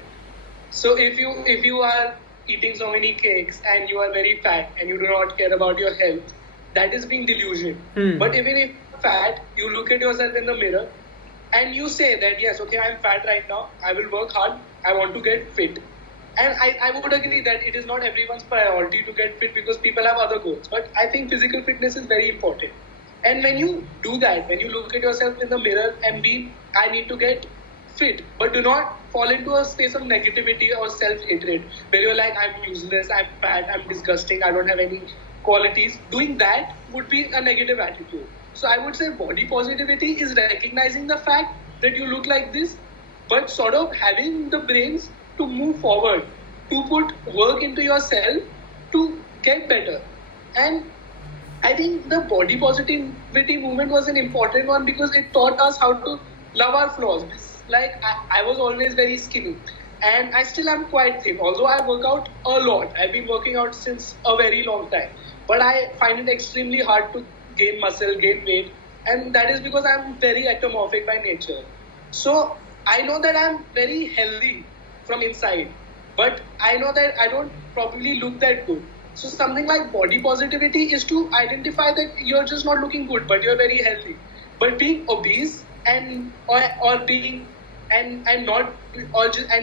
So if you are eating so many cakes and you are very fat and you do not care about your health, that is being delusion. But even if you're fat, you look at yourself in the mirror and you say that, yes, okay, I'm fat right now, I will work hard, I want to get fit. And I would agree that it is not everyone's priority to get fit, because people have other goals. But I think physical fitness is very important. And when you do that, when you look at yourself in the mirror and I need to get fit, but do not fall into a space of negativity or self-hatred, where you're like, I'm useless, I'm fat, I'm disgusting, I don't have any qualities. Doing that would be a negative attitude. So I would say body positivity is recognizing the fact that you look like this, but sort of having the brains to move forward, to put work into yourself to get better. And I think the body positivity movement was an important one, because it taught us how to love our flaws. Like, I was always very skinny, and I still am quite thin, although I work out a lot. I've been working out since a very long time, but I find it extremely hard to gain muscle, gain weight, and that is because I'm very ectomorphic by nature. So I know that I'm very healthy from inside, but I know that I don't probably look that good. So something like body positivity is to identify that you're just not looking good, but you're very healthy. But being obese and being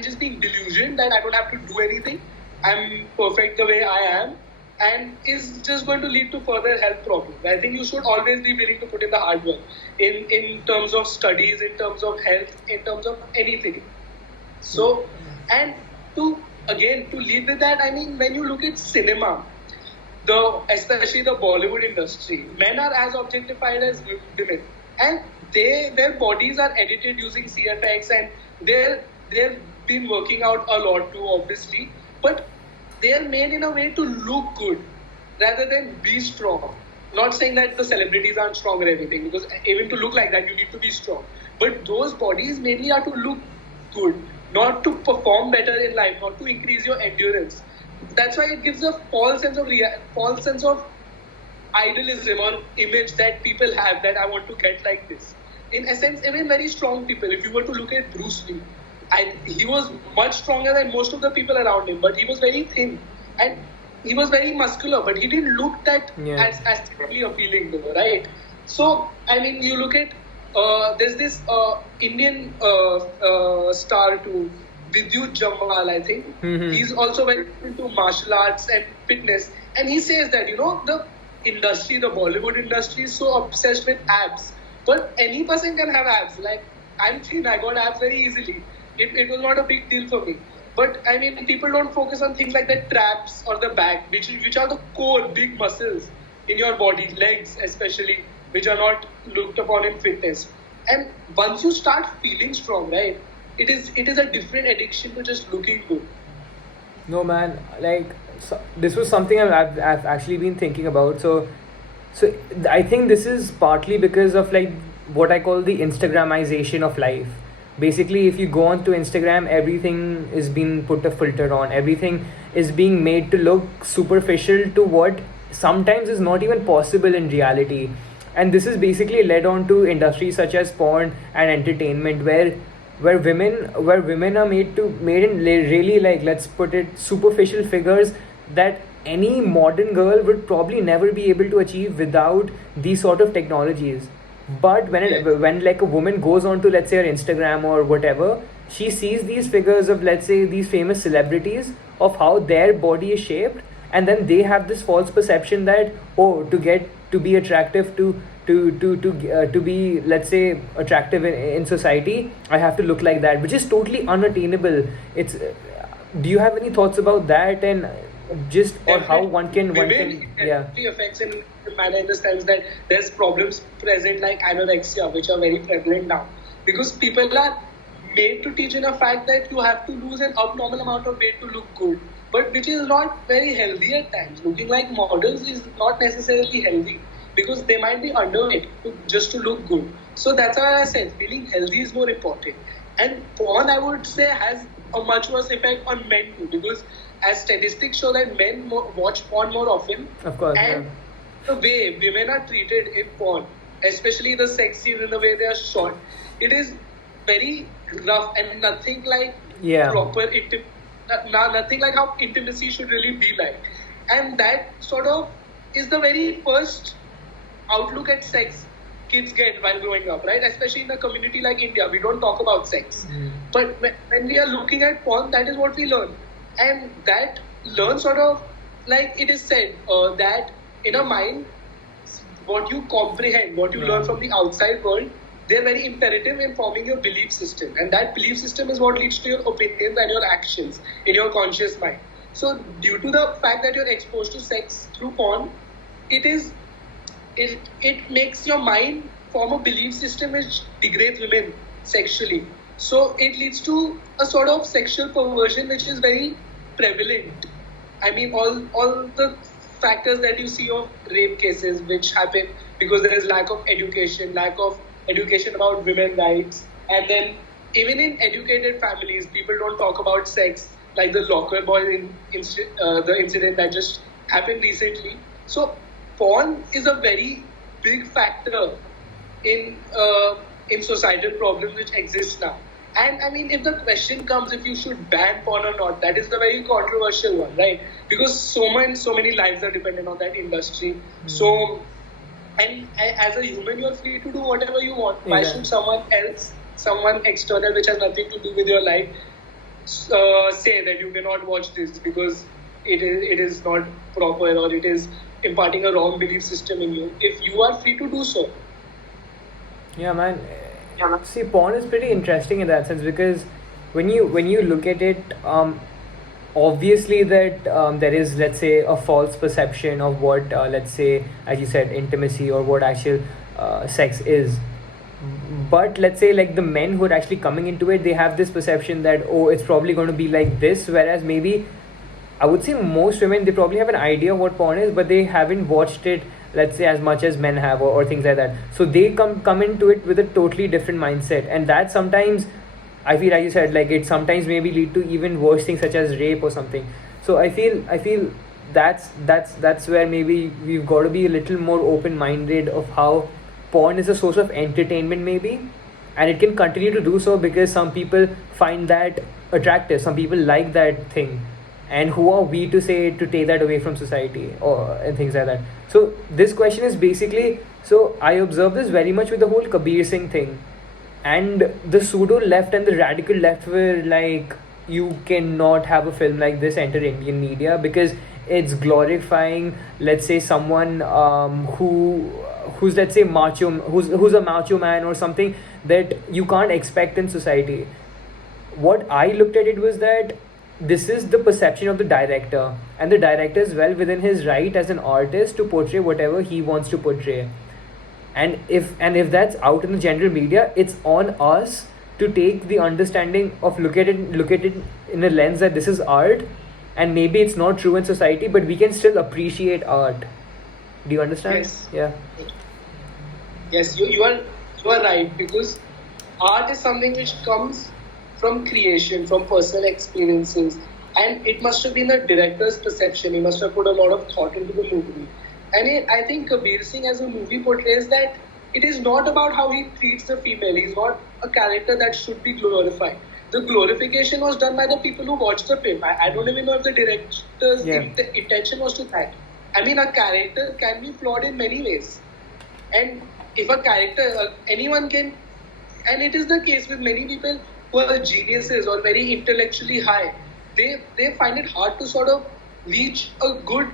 just being delusioned that I don't have to do anything, I'm perfect the way I am, and is just going to lead to further health problems. I think you should always be willing to put in the hard work in terms of studies, in terms of health, in terms of anything. So, and to lead with that, I mean, when you look at cinema, especially the Bollywood industry, men are as objectified as women, and their bodies are edited using CFX, and they've been working out a lot too, obviously, but they are made in a way to look good rather than be strong. Not saying that the celebrities aren't strong or anything, because even to look like that, you need to be strong. But those bodies mainly are to look good, not to perform better in life, not to increase your endurance. That's why it gives a false sense of idealism or image that people have, that I want to get like this. In essence, even very strong people, if you were to look at Bruce Lee, he was much stronger than most of the people around him, but he was very thin and he was very muscular, but he didn't look that as aesthetically appealing though, right? So, I mean, you look at, there's this Indian star too, Vidyut Jammwal, I think. He's also very into martial arts and fitness. And he says that, the Bollywood industry is so obsessed with abs. But any person can have abs. Like, I'm thin, I got abs very easily. It was not a big deal for me. But, I mean, people don't focus on things like the traps or the back, which are the core big muscles in your body, legs especially, which are not looked upon in fitness. And once you start feeling strong, right, it is a different addiction to just looking good. No, man, this was something I've actually been thinking about. So I think this is partly because of what I call the Instagramization of life. Basically, if you go on to Instagram, everything is being put a filter on. Everything is being made to look superficial to what sometimes is not even possible in reality. And this is basically led on to industries such as porn and entertainment, where women are made in really, let's put it, superficial figures that any modern girl would probably never be able to achieve without these sort of technologies. But when a woman goes on to, let's say, her Instagram or whatever, she sees these figures of, let's say, these famous celebrities, of how their body is shaped, and then they have this false perception that, to be attractive, to be, let's say, attractive in society, I have to look like that, which is totally unattainable. Do you have any thoughts about that, and just or how one can affects in manner, in the sense that there's problems present like anorexia, which are very prevalent now, because people are made to teach in a fact that you have to lose an abnormal amount of weight to look good, but which is not very healthy at times. Looking like models is not necessarily healthy, because they might be underweight just to look good. So that's why I said feeling healthy is more important. And porn, I would say, has a much worse effect on men too, because as statistics show that men watch porn more often. Of course. And the way women are treated in porn, especially the sex scenes and the way they are shot, it is very rough and nothing like proper nothing like how intimacy should really be like. And that sort of is the very first outlook at sex kids get while growing up, right? Especially in a community like India, we don't talk about sex. But when we are looking at porn, that is what we learn. And that learn sort of, like it is said, that in a mind, what you comprehend, what you learn from the outside world, they're very imperative in forming your belief system. And that belief system is what leads to your opinions and your actions in your conscious mind. So due to the fact that you're exposed to sex through porn, it makes your mind form a belief system which degrades women sexually. So it leads to a sort of sexual perversion which is very prevalent. I mean, all the factors that you see of rape cases which happen because there is lack of education about women's rights. And then even in educated families, people don't talk about sex, like the locker boy the incident that just happened recently. So porn is a very big factor in societal problems which exist now. And I mean, if the question comes if you should ban porn or not, that is the very controversial one, right? Because so many lives are dependent on that industry. So, and as a human, you're free to do whatever you want. Why should someone external, which has nothing to do with your life, say that you cannot watch this because it is not proper, or it is imparting a wrong belief system in you, if you are free to do so. Yeah, man. See, porn is pretty interesting in that sense, because when you look at it, obviously that there is, let's say, a false perception of what, let's say, as you said, intimacy or what actual sex is. But let's say, like, the men who are actually coming into it, they have this perception that, oh, it's probably going to be like this, whereas maybe I would say most women, they probably have an idea what porn is, but they haven't watched it, let's say, as much as men have, or things like that. So they come into it with a totally different mindset, and that sometimes, I feel, like you said, like, it sometimes maybe lead to even worse things such as rape or something. So I feel that's where maybe we've got to be a little more open minded of how porn is a source of entertainment, maybe, and it can continue to do so because some people find that attractive, some people like that thing, and who are we to say to take that away from society, or and things like that. So this question is basically, so I observe this very much with the whole Kabir Singh thing, and the pseudo left and the radical left were like, you cannot have a film like this enter Indian media because it's glorifying, let's say, someone who's, let's say, macho, who's a macho man or something that you can't expect in society. What I looked at it was that this is the perception of the director, and the director is well within his right as an artist to portray whatever he wants to portray. And if that's out in the general media, it's on us to take the understanding of look at it in a lens that this is art, and maybe it's not true in society, but we can still appreciate art. Do you understand? Yes. Yeah. Yes, you are right, because art is something which comes from creation, from personal experiences, and it must have been the director's perception. He must have put a lot of thought into the movie. And I think Kabir Singh as a movie portrays that it is not about how he treats the female. He's not a character that should be glorified. The glorification was done by the people who watched the film. I don't even know if the director's intention was to that. I mean, a character can be flawed in many ways. And if a character, anyone can, and it is the case with many people who are geniuses or very intellectually high, they find it hard to sort of reach a good,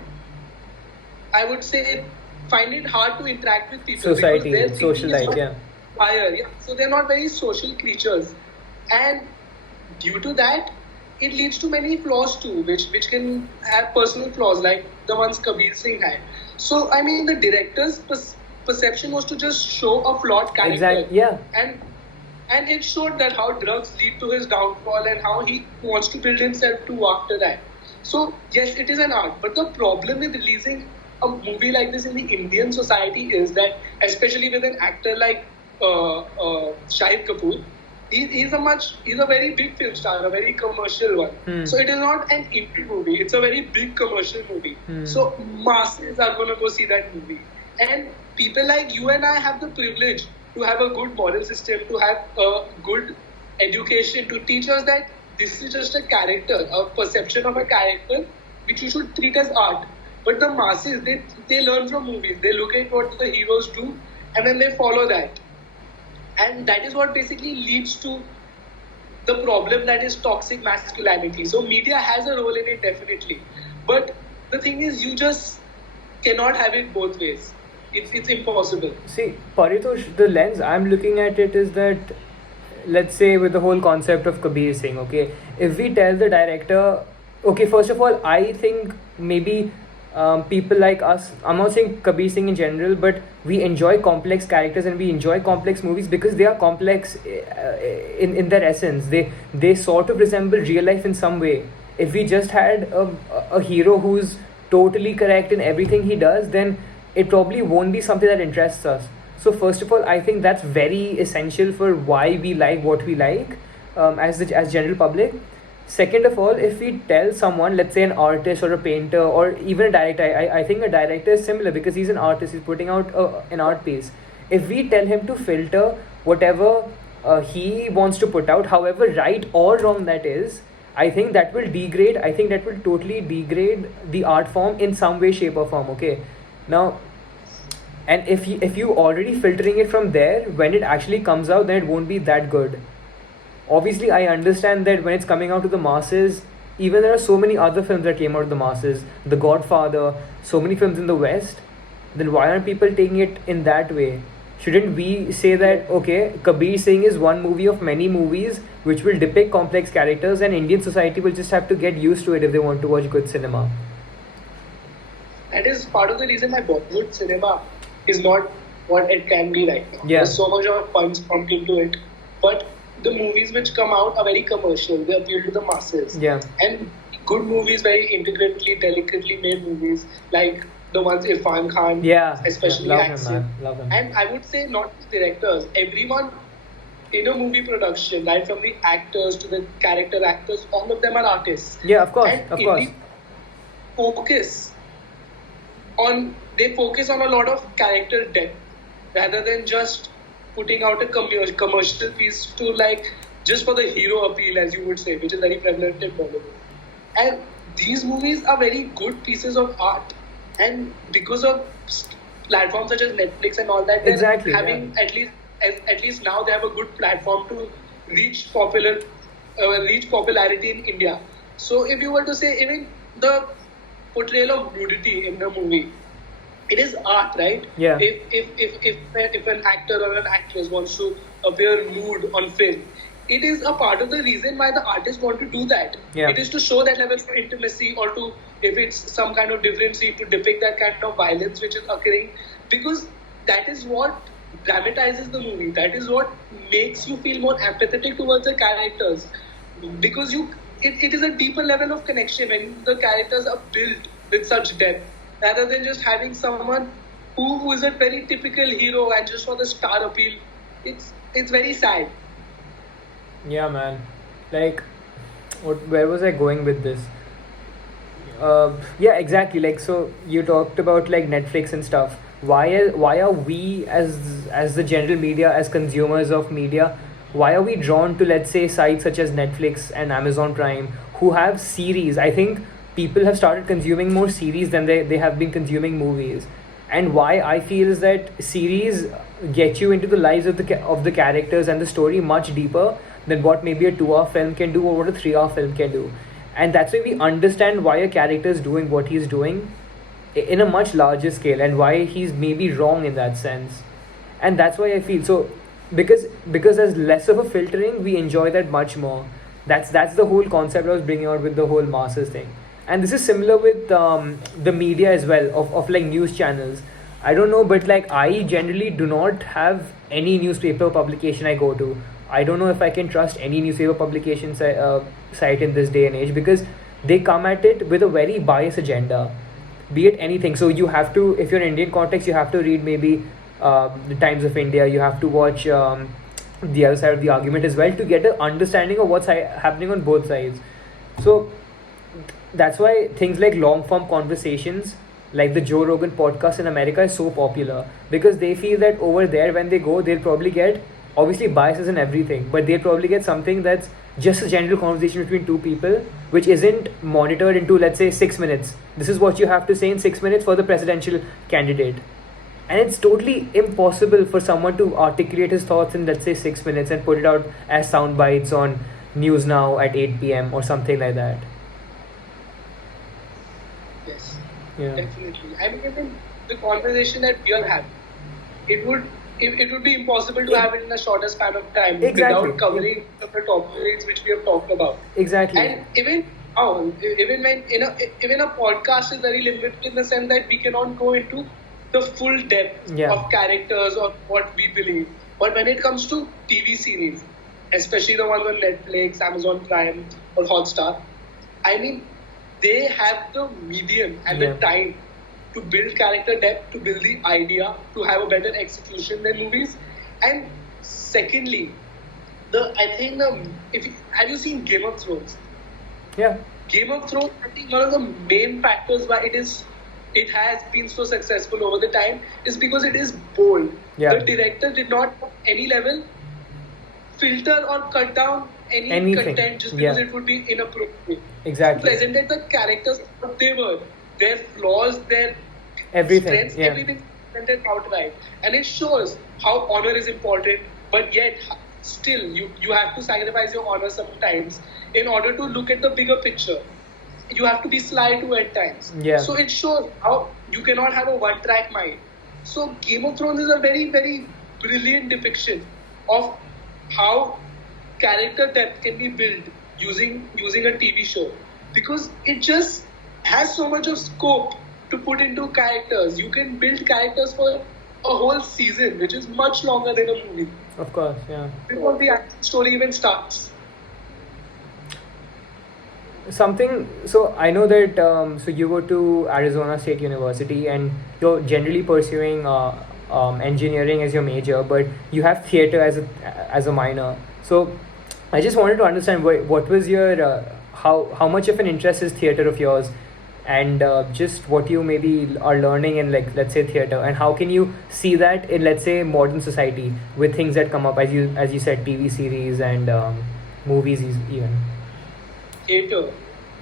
I would say, find it hard to interact with people. Society, because their social thinking is life, not yeah. higher. Yeah. So they're not very social creatures. And due to that, it leads to many flaws too, which can have personal flaws like the ones Kabir Singh had. So, I mean, the director's perception was to just show a flawed character. Exactly. Yeah. And it showed that how drugs lead to his downfall and how he wants to build himself too after that. So, yes, it is an art. But the problem with releasing a movie like this in the Indian society is that, especially with an actor like Shahid Kapoor, he's a very big film star, a very commercial one. So it is not an indie movie, it's a very big commercial movie. So masses are going to go see that movie. And people like you and I have the privilege to have a good moral system, to have a good education, to teach us that this is just a character, a perception of a character, which you should treat as art. But the masses, they learn from movies. They look at what the heroes do and then they follow that. And that is what basically leads to the problem that is toxic masculinity. So media has a role in it, definitely. But the thing is, you just cannot have it both ways. It's impossible. See, Paritosh, the lens I'm looking at it is that, let's say, with the whole concept of Kabir Singh, okay, if we tell the director, okay, first of all, I think maybe people like us, I'm not saying Kabir Singh in general, but we enjoy complex characters and we enjoy complex movies because they are complex in their essence. They sort of resemble real life in some way. If we just had a hero who's totally correct in everything he does, then it probably won't be something that interests us. So first of all, I think that's very essential for why we like what we like as general public. Second of all, if we tell someone, let's say an artist or a painter or even a director, I think a director is similar because he's an artist, he's putting out an art piece. If we tell him to filter whatever he wants to put out, however right or wrong that is, I think that will totally degrade the art form in some way, shape or form, okay? Now, and if you already filtering it from there, when it actually comes out, then it won't be that good. Obviously, I understand that when it's coming out to the masses, even there are so many other films that came out of the masses, The Godfather, so many films in the West, then why aren't people taking it in that way? Shouldn't we say that, okay, Kabir Singh is one movie of many movies which will depict complex characters, and Indian society will just have to get used to it if they want to watch good cinema? That is part of the reason why Bollywood cinema is not what it can be right now. Yeah. There's so much of funds pumped into it. But the movies which come out are very commercial. They appeal to the masses. Yeah. And good movies, very intricately, delicately made movies, like the ones Irfan Khan, especially acts in. Love him. And I would say not just directors, everyone in a movie production, right from the actors to the character actors, all of them are artists. Yeah, of course, and of course. They focus on a lot of character depth rather than just putting out a commercial piece to like just for the hero appeal, as you would say, which is very prevalent in Bollywood. And these movies are very good pieces of art, and because of platforms such as Netflix and all that, they're having at least now they have a good platform to reach popularity in India. So if you were to say even the portrayal of nudity in the movie, it is art, right? Yeah. If an actor or an actress wants to appear nude on film, it is a part of the reason why the artists want to do that. Yeah. It is to show that level of intimacy, or to, if it's some kind of different scene, to depict that kind of violence which is occurring, because that is what dramatizes the movie. That is what makes you feel more empathetic towards the characters, because it is a deeper level of connection when the characters are built with such depth, rather than just having someone who is a very typical hero and just for the star appeal. It's very sad. Yeah, man. Like, where was I going with this? Yeah, exactly. Like, so you talked about like Netflix and stuff. Why are we as the general media, as consumers of media, why are we drawn to, let's say, sites such as Netflix and Amazon Prime, who have series? I think people have started consuming more series than they have been consuming movies. And why I feel is that series get you into the lives of the characters and the story much deeper than what maybe a 2-hour film can do or what a 3-hour film can do. And that's why we understand why a character is doing what he's doing in a much larger scale, and why he's maybe wrong in that sense. And that's why I feel so, because there's less of a filtering, we enjoy that much more. That's the whole concept I was bringing out with the whole masses thing. And this is similar with the media as well, of like news channels. I don't know, but like I generally do not have any newspaper publication I go to. I don't know if I can trust any newspaper publication site in this day and age, because they come at it with a very biased agenda, be it anything. So you have to, if you're in Indian context, you have to read maybe the Times of India, you have to watch the other side of the argument as well, to get an understanding of what's happening on both sides. So that's why things like long form conversations, like the Joe Rogan podcast in America, is so popular, because they feel that over there when they go, they'll probably get, obviously biases and everything, but they'll probably get something that's just a general conversation between two people, which isn't monitored into, let's say, 6 minutes. This is what you have to say in 6 minutes for the presidential candidate. And it's totally impossible for someone to articulate his thoughts in, let's say, 6 minutes and put it out as sound bites on News Now at 8 p.m. or something like that. Yes, Yeah. definitely. I mean, even the conversation that we are having, it would be impossible to have it in a shorter span of time without covering the topics which we have talked about. Exactly. And even when even a podcast is very limited in the sense that we cannot go into the full depth of characters or what we believe. But when it comes to TV series, especially the ones on Netflix, Amazon Prime, or Hotstar, I mean, they have the medium and the time to build character depth, to build the idea, to have a better execution than movies. And secondly, have you seen Game of Thrones? Yeah. Game of Thrones, I think one of the main factors why it has been so successful over the time is because it is bold. Yeah. The director did not at any level filter or cut down anything content just because it would be inappropriate. Exactly. He presented the characters what they were, their flaws, their everything. strengths, everything presented outright. And it shows how honor is important, but yet still you have to sacrifice your honor sometimes in order to look at the bigger picture, you have to be sly too at times. Yeah. So it shows how you cannot have a one-track mind. So Game of Thrones is a very, very brilliant depiction of how character depth can be built using a TV show, because it just has so much of scope to put into characters. You can build characters for a whole season, which is much longer than a movie. Of course, yeah. Before the actual story even starts. So I know that so you go to Arizona State University and you're generally pursuing engineering as your major, but you have theater as a minor. So I just wanted to understand what was your how much of an interest is theater of yours, and just what you maybe are learning in, like, let's say, theater, and how can you see that in, let's say, modern society with things that come up, as you said, TV series and movies even. Theater.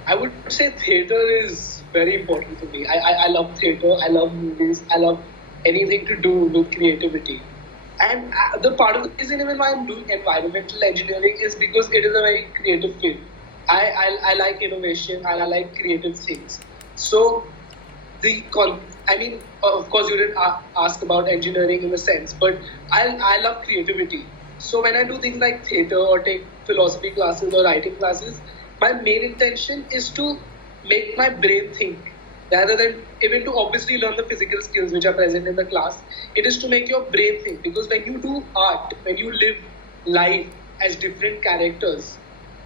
I would say theater is very important for me. I love theater. I love movies. I love anything to do with creativity. And the part of the reason even why I'm doing environmental engineering is because it is a very creative field. I like innovation and I like creative things. So of course you didn't ask about engineering in a sense, but I love creativity. So when I do things like theater or take philosophy classes or writing classes, my main intention is to make my brain think, rather than even to obviously learn the physical skills which are present in the class. It is to make your brain think, because when you do art, when you live life as different characters,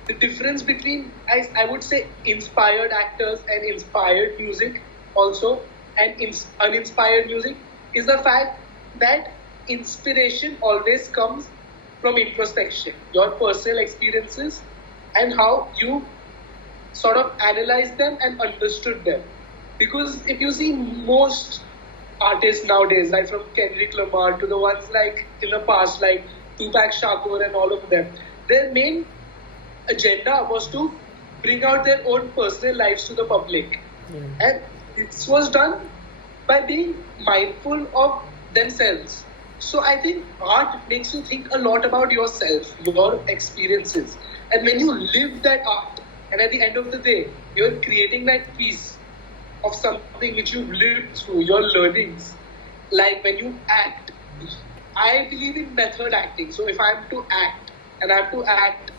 the difference between, I would say, inspired actors and inspired music also, and uninspired music, is the fact that inspiration always comes from introspection, your personal experiences, and how you sort of analyze them and understood them. Because if you see most artists nowadays, like from Kendrick Lamar to the ones like in the past, like Tupac Shakur and all of them, their main agenda was to bring out their own personal lives to the public. And this was done by being mindful of themselves. So I think art makes you think a lot about yourself, your experiences. And when you live that art, and at the end of the day, you're creating that piece of something which you've lived through, your learnings. Like when you act, I believe in method acting. So if I'm to act, and I have to act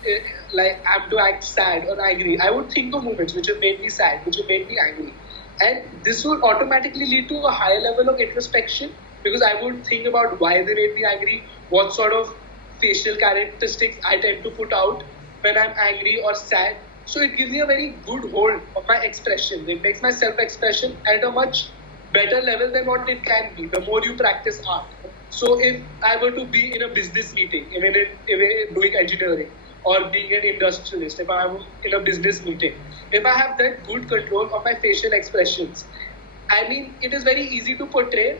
like I have to act sad or angry, I would think of moments which have made me sad, which have made me angry. And this would automatically lead to a higher level of introspection, because I would think about why they made me angry, what sort of facial characteristics I tend to put out when I'm angry or sad. So it gives me a very good hold of my expression. It makes my self-expression at a much better level than what it can be the more you practice art. So if I were to be in a business meeting, even doing engineering, or being an industrialist, if I'm in a business meeting, if I have that good control of my facial expressions, I mean, it is very easy to portray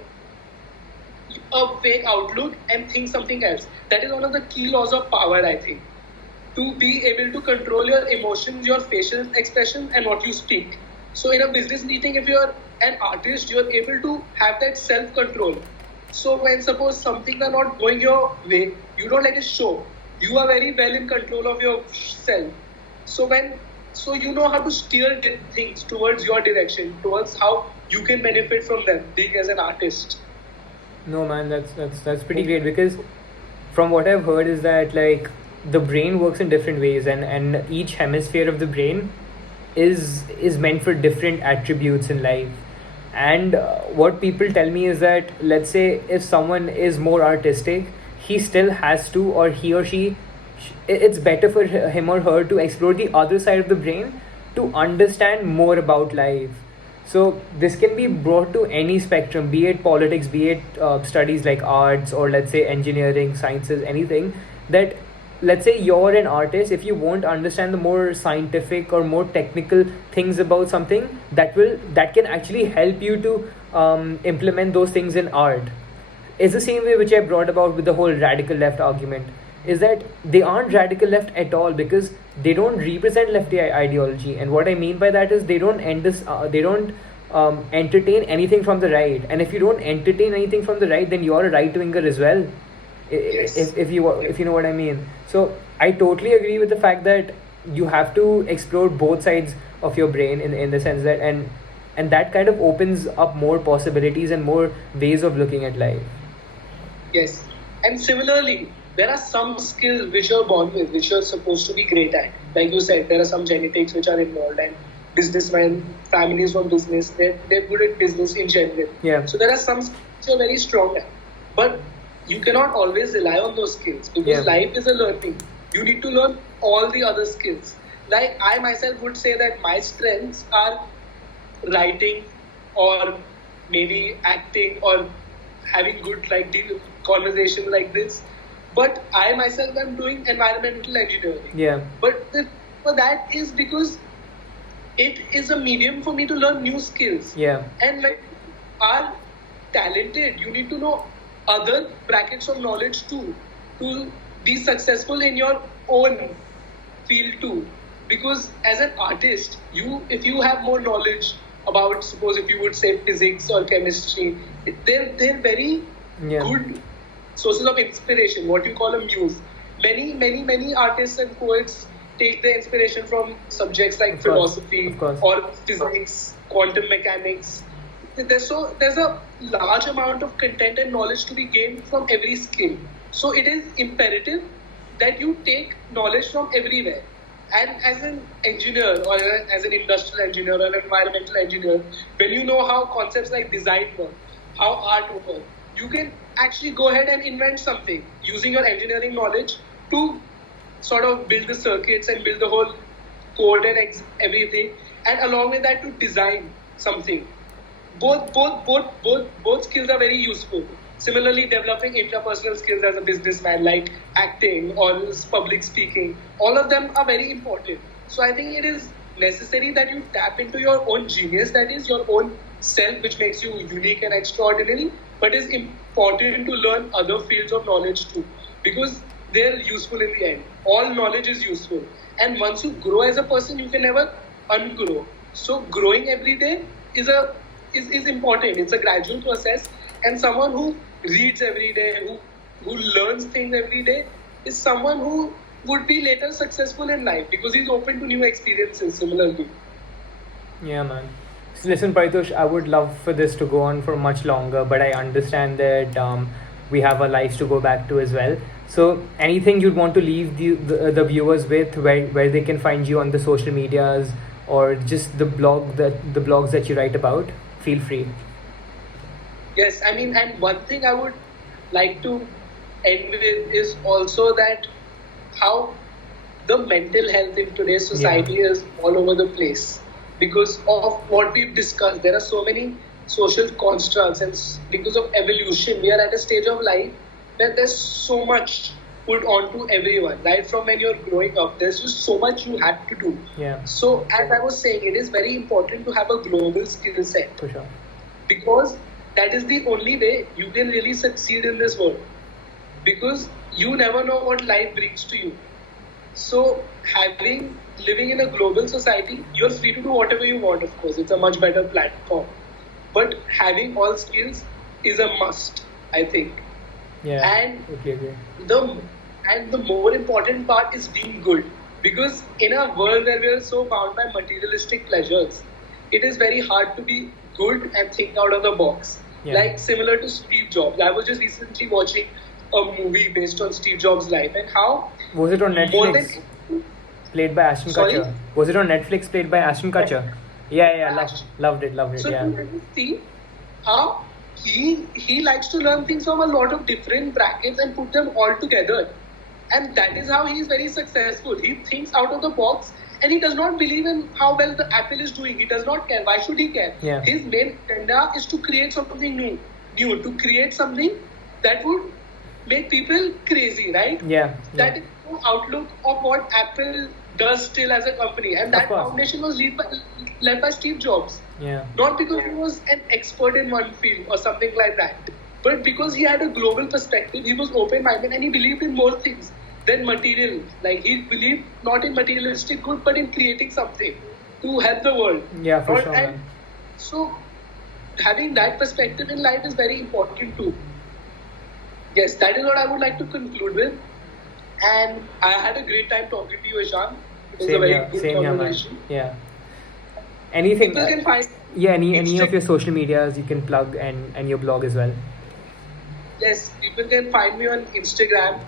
a fake outlook and think something else. That is one of the key laws of power, I think. To be able to control your emotions, your facial expression, and what you speak. So in a business meeting, if you're an artist, you're able to have that self-control. So when suppose some things are not going your way, you don't let it show. You are very well in control of yourself. So you know how to steer things towards your direction, towards how you can benefit from them, being as an artist. No, man, that's pretty great, because from what I've heard is that, like, the brain works in different ways, and each hemisphere of the brain is meant for different attributes in life. And what people tell me is that, let's say, if someone is more artistic, he still has to, or he or she, it's better for him or her to explore the other side of the brain to understand more about life. So this can be brought to any spectrum, be it politics, be it studies like arts, or let's say engineering, sciences, anything. That, let's say, you're an artist, if you won't understand the more scientific or more technical things about something, that can actually help you to implement those things in art. It's the same way which I brought about with the whole radical left argument, is that they aren't radical left at all, because they don't represent lefty ideology. And what I mean by that is they don't entertain anything from the right. And if you don't entertain anything from the right, then you're a right winger as well. Yes. If you know what I mean. So I totally agree with the fact that you have to explore both sides of your brain in the sense that and that kind of opens up more possibilities and more ways of looking at life. Yes. And similarly, there are some skills which you're born with, which you're supposed to be great at. Like you said, there are some genetics which are involved, and businessmen, families from business, they're good at business in general. Yeah. So there are some skills you're very strong at. But you cannot always rely on those skills because life is a learning. You need to learn all the other skills. Like I myself would say that my strengths are writing or maybe acting or having good deep conversation like this. But I myself am doing environmental engineering. Yeah. But for that is because it is a medium for me to learn new skills. Yeah. And when you are talented, you need to know other brackets of knowledge too to be successful in your own field too. Because as an artist, if you have more knowledge about, suppose if you would say physics or chemistry, they're very good sources of inspiration, what you call a muse. Many artists and poets take their inspiration from subjects like philosophy or physics, quantum mechanics. There's a large amount of content and knowledge to be gained from every skill. So it is imperative that you take knowledge from everywhere. And as an engineer or as an industrial engineer or an environmental engineer, when you know how concepts like design work, how art work, you can actually go ahead and invent something using your engineering knowledge to sort of build the circuits and build the whole code and everything, and along with that to design something. Both skills are very useful. Similarly, developing interpersonal skills as a businessman, like acting or public speaking, all of them are very important. So I think it is necessary that you tap into your own genius, that is your own self, which makes you unique and extraordinary, but it's important to learn other fields of knowledge too, because they're useful in the end. All knowledge is useful. And once you grow as a person, you can never ungrow. So growing every day is important. It's a gradual process. And someone who reads every day, who learns things every day, is someone who would be later successful in life because he's open to new experiences similarly. Yeah, man. So listen, Paritosh, I would love for this to go on for much longer, but I understand that we have our lives to go back to as well. So anything you'd want to leave the viewers with, where they can find you on the social medias or just the blogs that you write about, feel free. Yes, I mean, and one thing I would like to end with is also that how the mental health in today's society is all over the place because of what we've discussed. There are so many social constructs, and because of evolution, we are at a stage of life where there's so much put onto everyone. Right from when you're growing up, there's just so much you have to do. Yeah. So as I was saying, it is very important to have a global skill set. For sure. Because that is the only way you can really succeed in this world. Because you never know what life brings to you. So living in a global society, you're free to do whatever you want, of course. It's a much better platform. But having all skills is a must, I think. Yeah. And okay. the more important part is being good. Because in a world where we are so bound by materialistic pleasures, it is very hard to be good and think out of the box. Yeah. Like similar to Steve Jobs. I was just recently watching a movie based on Steve Jobs' life and how... Was it on Netflix? Played by Ashton Kutcher. Was it on Netflix played by Ashton Kutcher? Yeah. Loved it. So yeah. you see how he likes to learn things from a lot of different brackets and put them all together. And that is how he is very successful. He thinks out of the box and he does not believe in how well the Apple is doing. He does not care. Why should he care? Yeah. His main agenda is to create something new, to create something that would make people crazy, right? Yeah. That is the outlook of what Apple does still as a company. And that foundation was led by Steve Jobs. Yeah. Not because he was an expert in one field or something like that, but because he had a global perspective. He was open-minded and he believed in more things than material. Like he believed not in materialistic good, but in creating something to help the world. Yeah, for sure. And so having that perspective in life is very important too. Yes, that is what I would like to conclude with. And I had a great time talking to you, Ishan. It was a very good Same here, man. conversation. Yeah. Anything? People can find any of your social medias you can plug, and your blog as well. Yes, people can find me on Instagram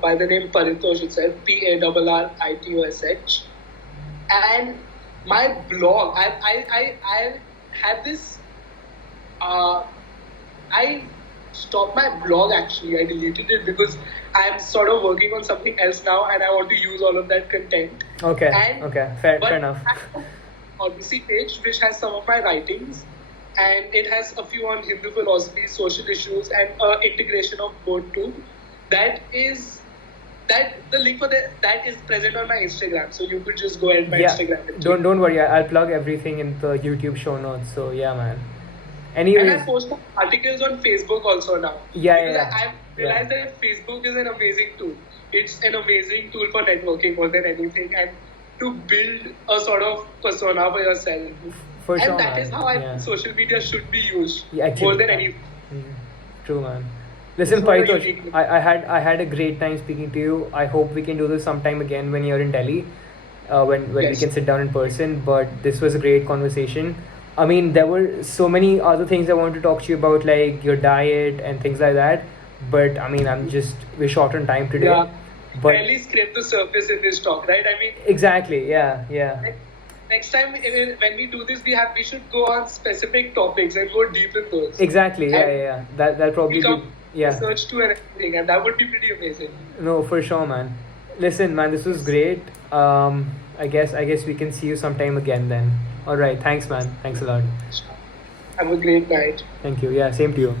by the name Parritosh itself, Parritosh, and my blog. I had this. I stopped my blog actually. I deleted it because I'm sort of working on something else now, and I want to use all of that content. Okay. And, Fair enough. I have an Odyssey page which has some of my writings, and it has a few on Hindu philosophy, social issues, and integration of both too. The link for that is present on my Instagram, so you could just go ahead my Instagram. Don't worry, I'll plug everything in the YouTube show notes. So yeah, man. Anyways, and I post articles on Facebook also now. I've realized that Facebook is an amazing tool. It's an amazing tool for networking more than anything, and to build a sort of persona for yourself. For sure, and that is how I think social media should be used more than anything. True, man. Listen, Parritosh, I had a great time speaking to you. I hope we can do this sometime again when you're in Delhi, when we can sit down in person. But this was a great conversation. I mean, there were so many other things I wanted to talk to you about, like your diet and things like that. But I mean, we're short on time today. Yeah. But barely scrape the surface in this talk, right? I mean, exactly. Yeah. Next time when we do this, we should go on specific topics and go deep in those. Exactly. Yeah. That'll probably be research to anything, and that would be pretty amazing. No, for sure, man. Listen, man, this was great. I guess we can see you sometime again then. All right. Thanks, man. Thanks a lot. Have a great night. Thank you. Yeah, same to you.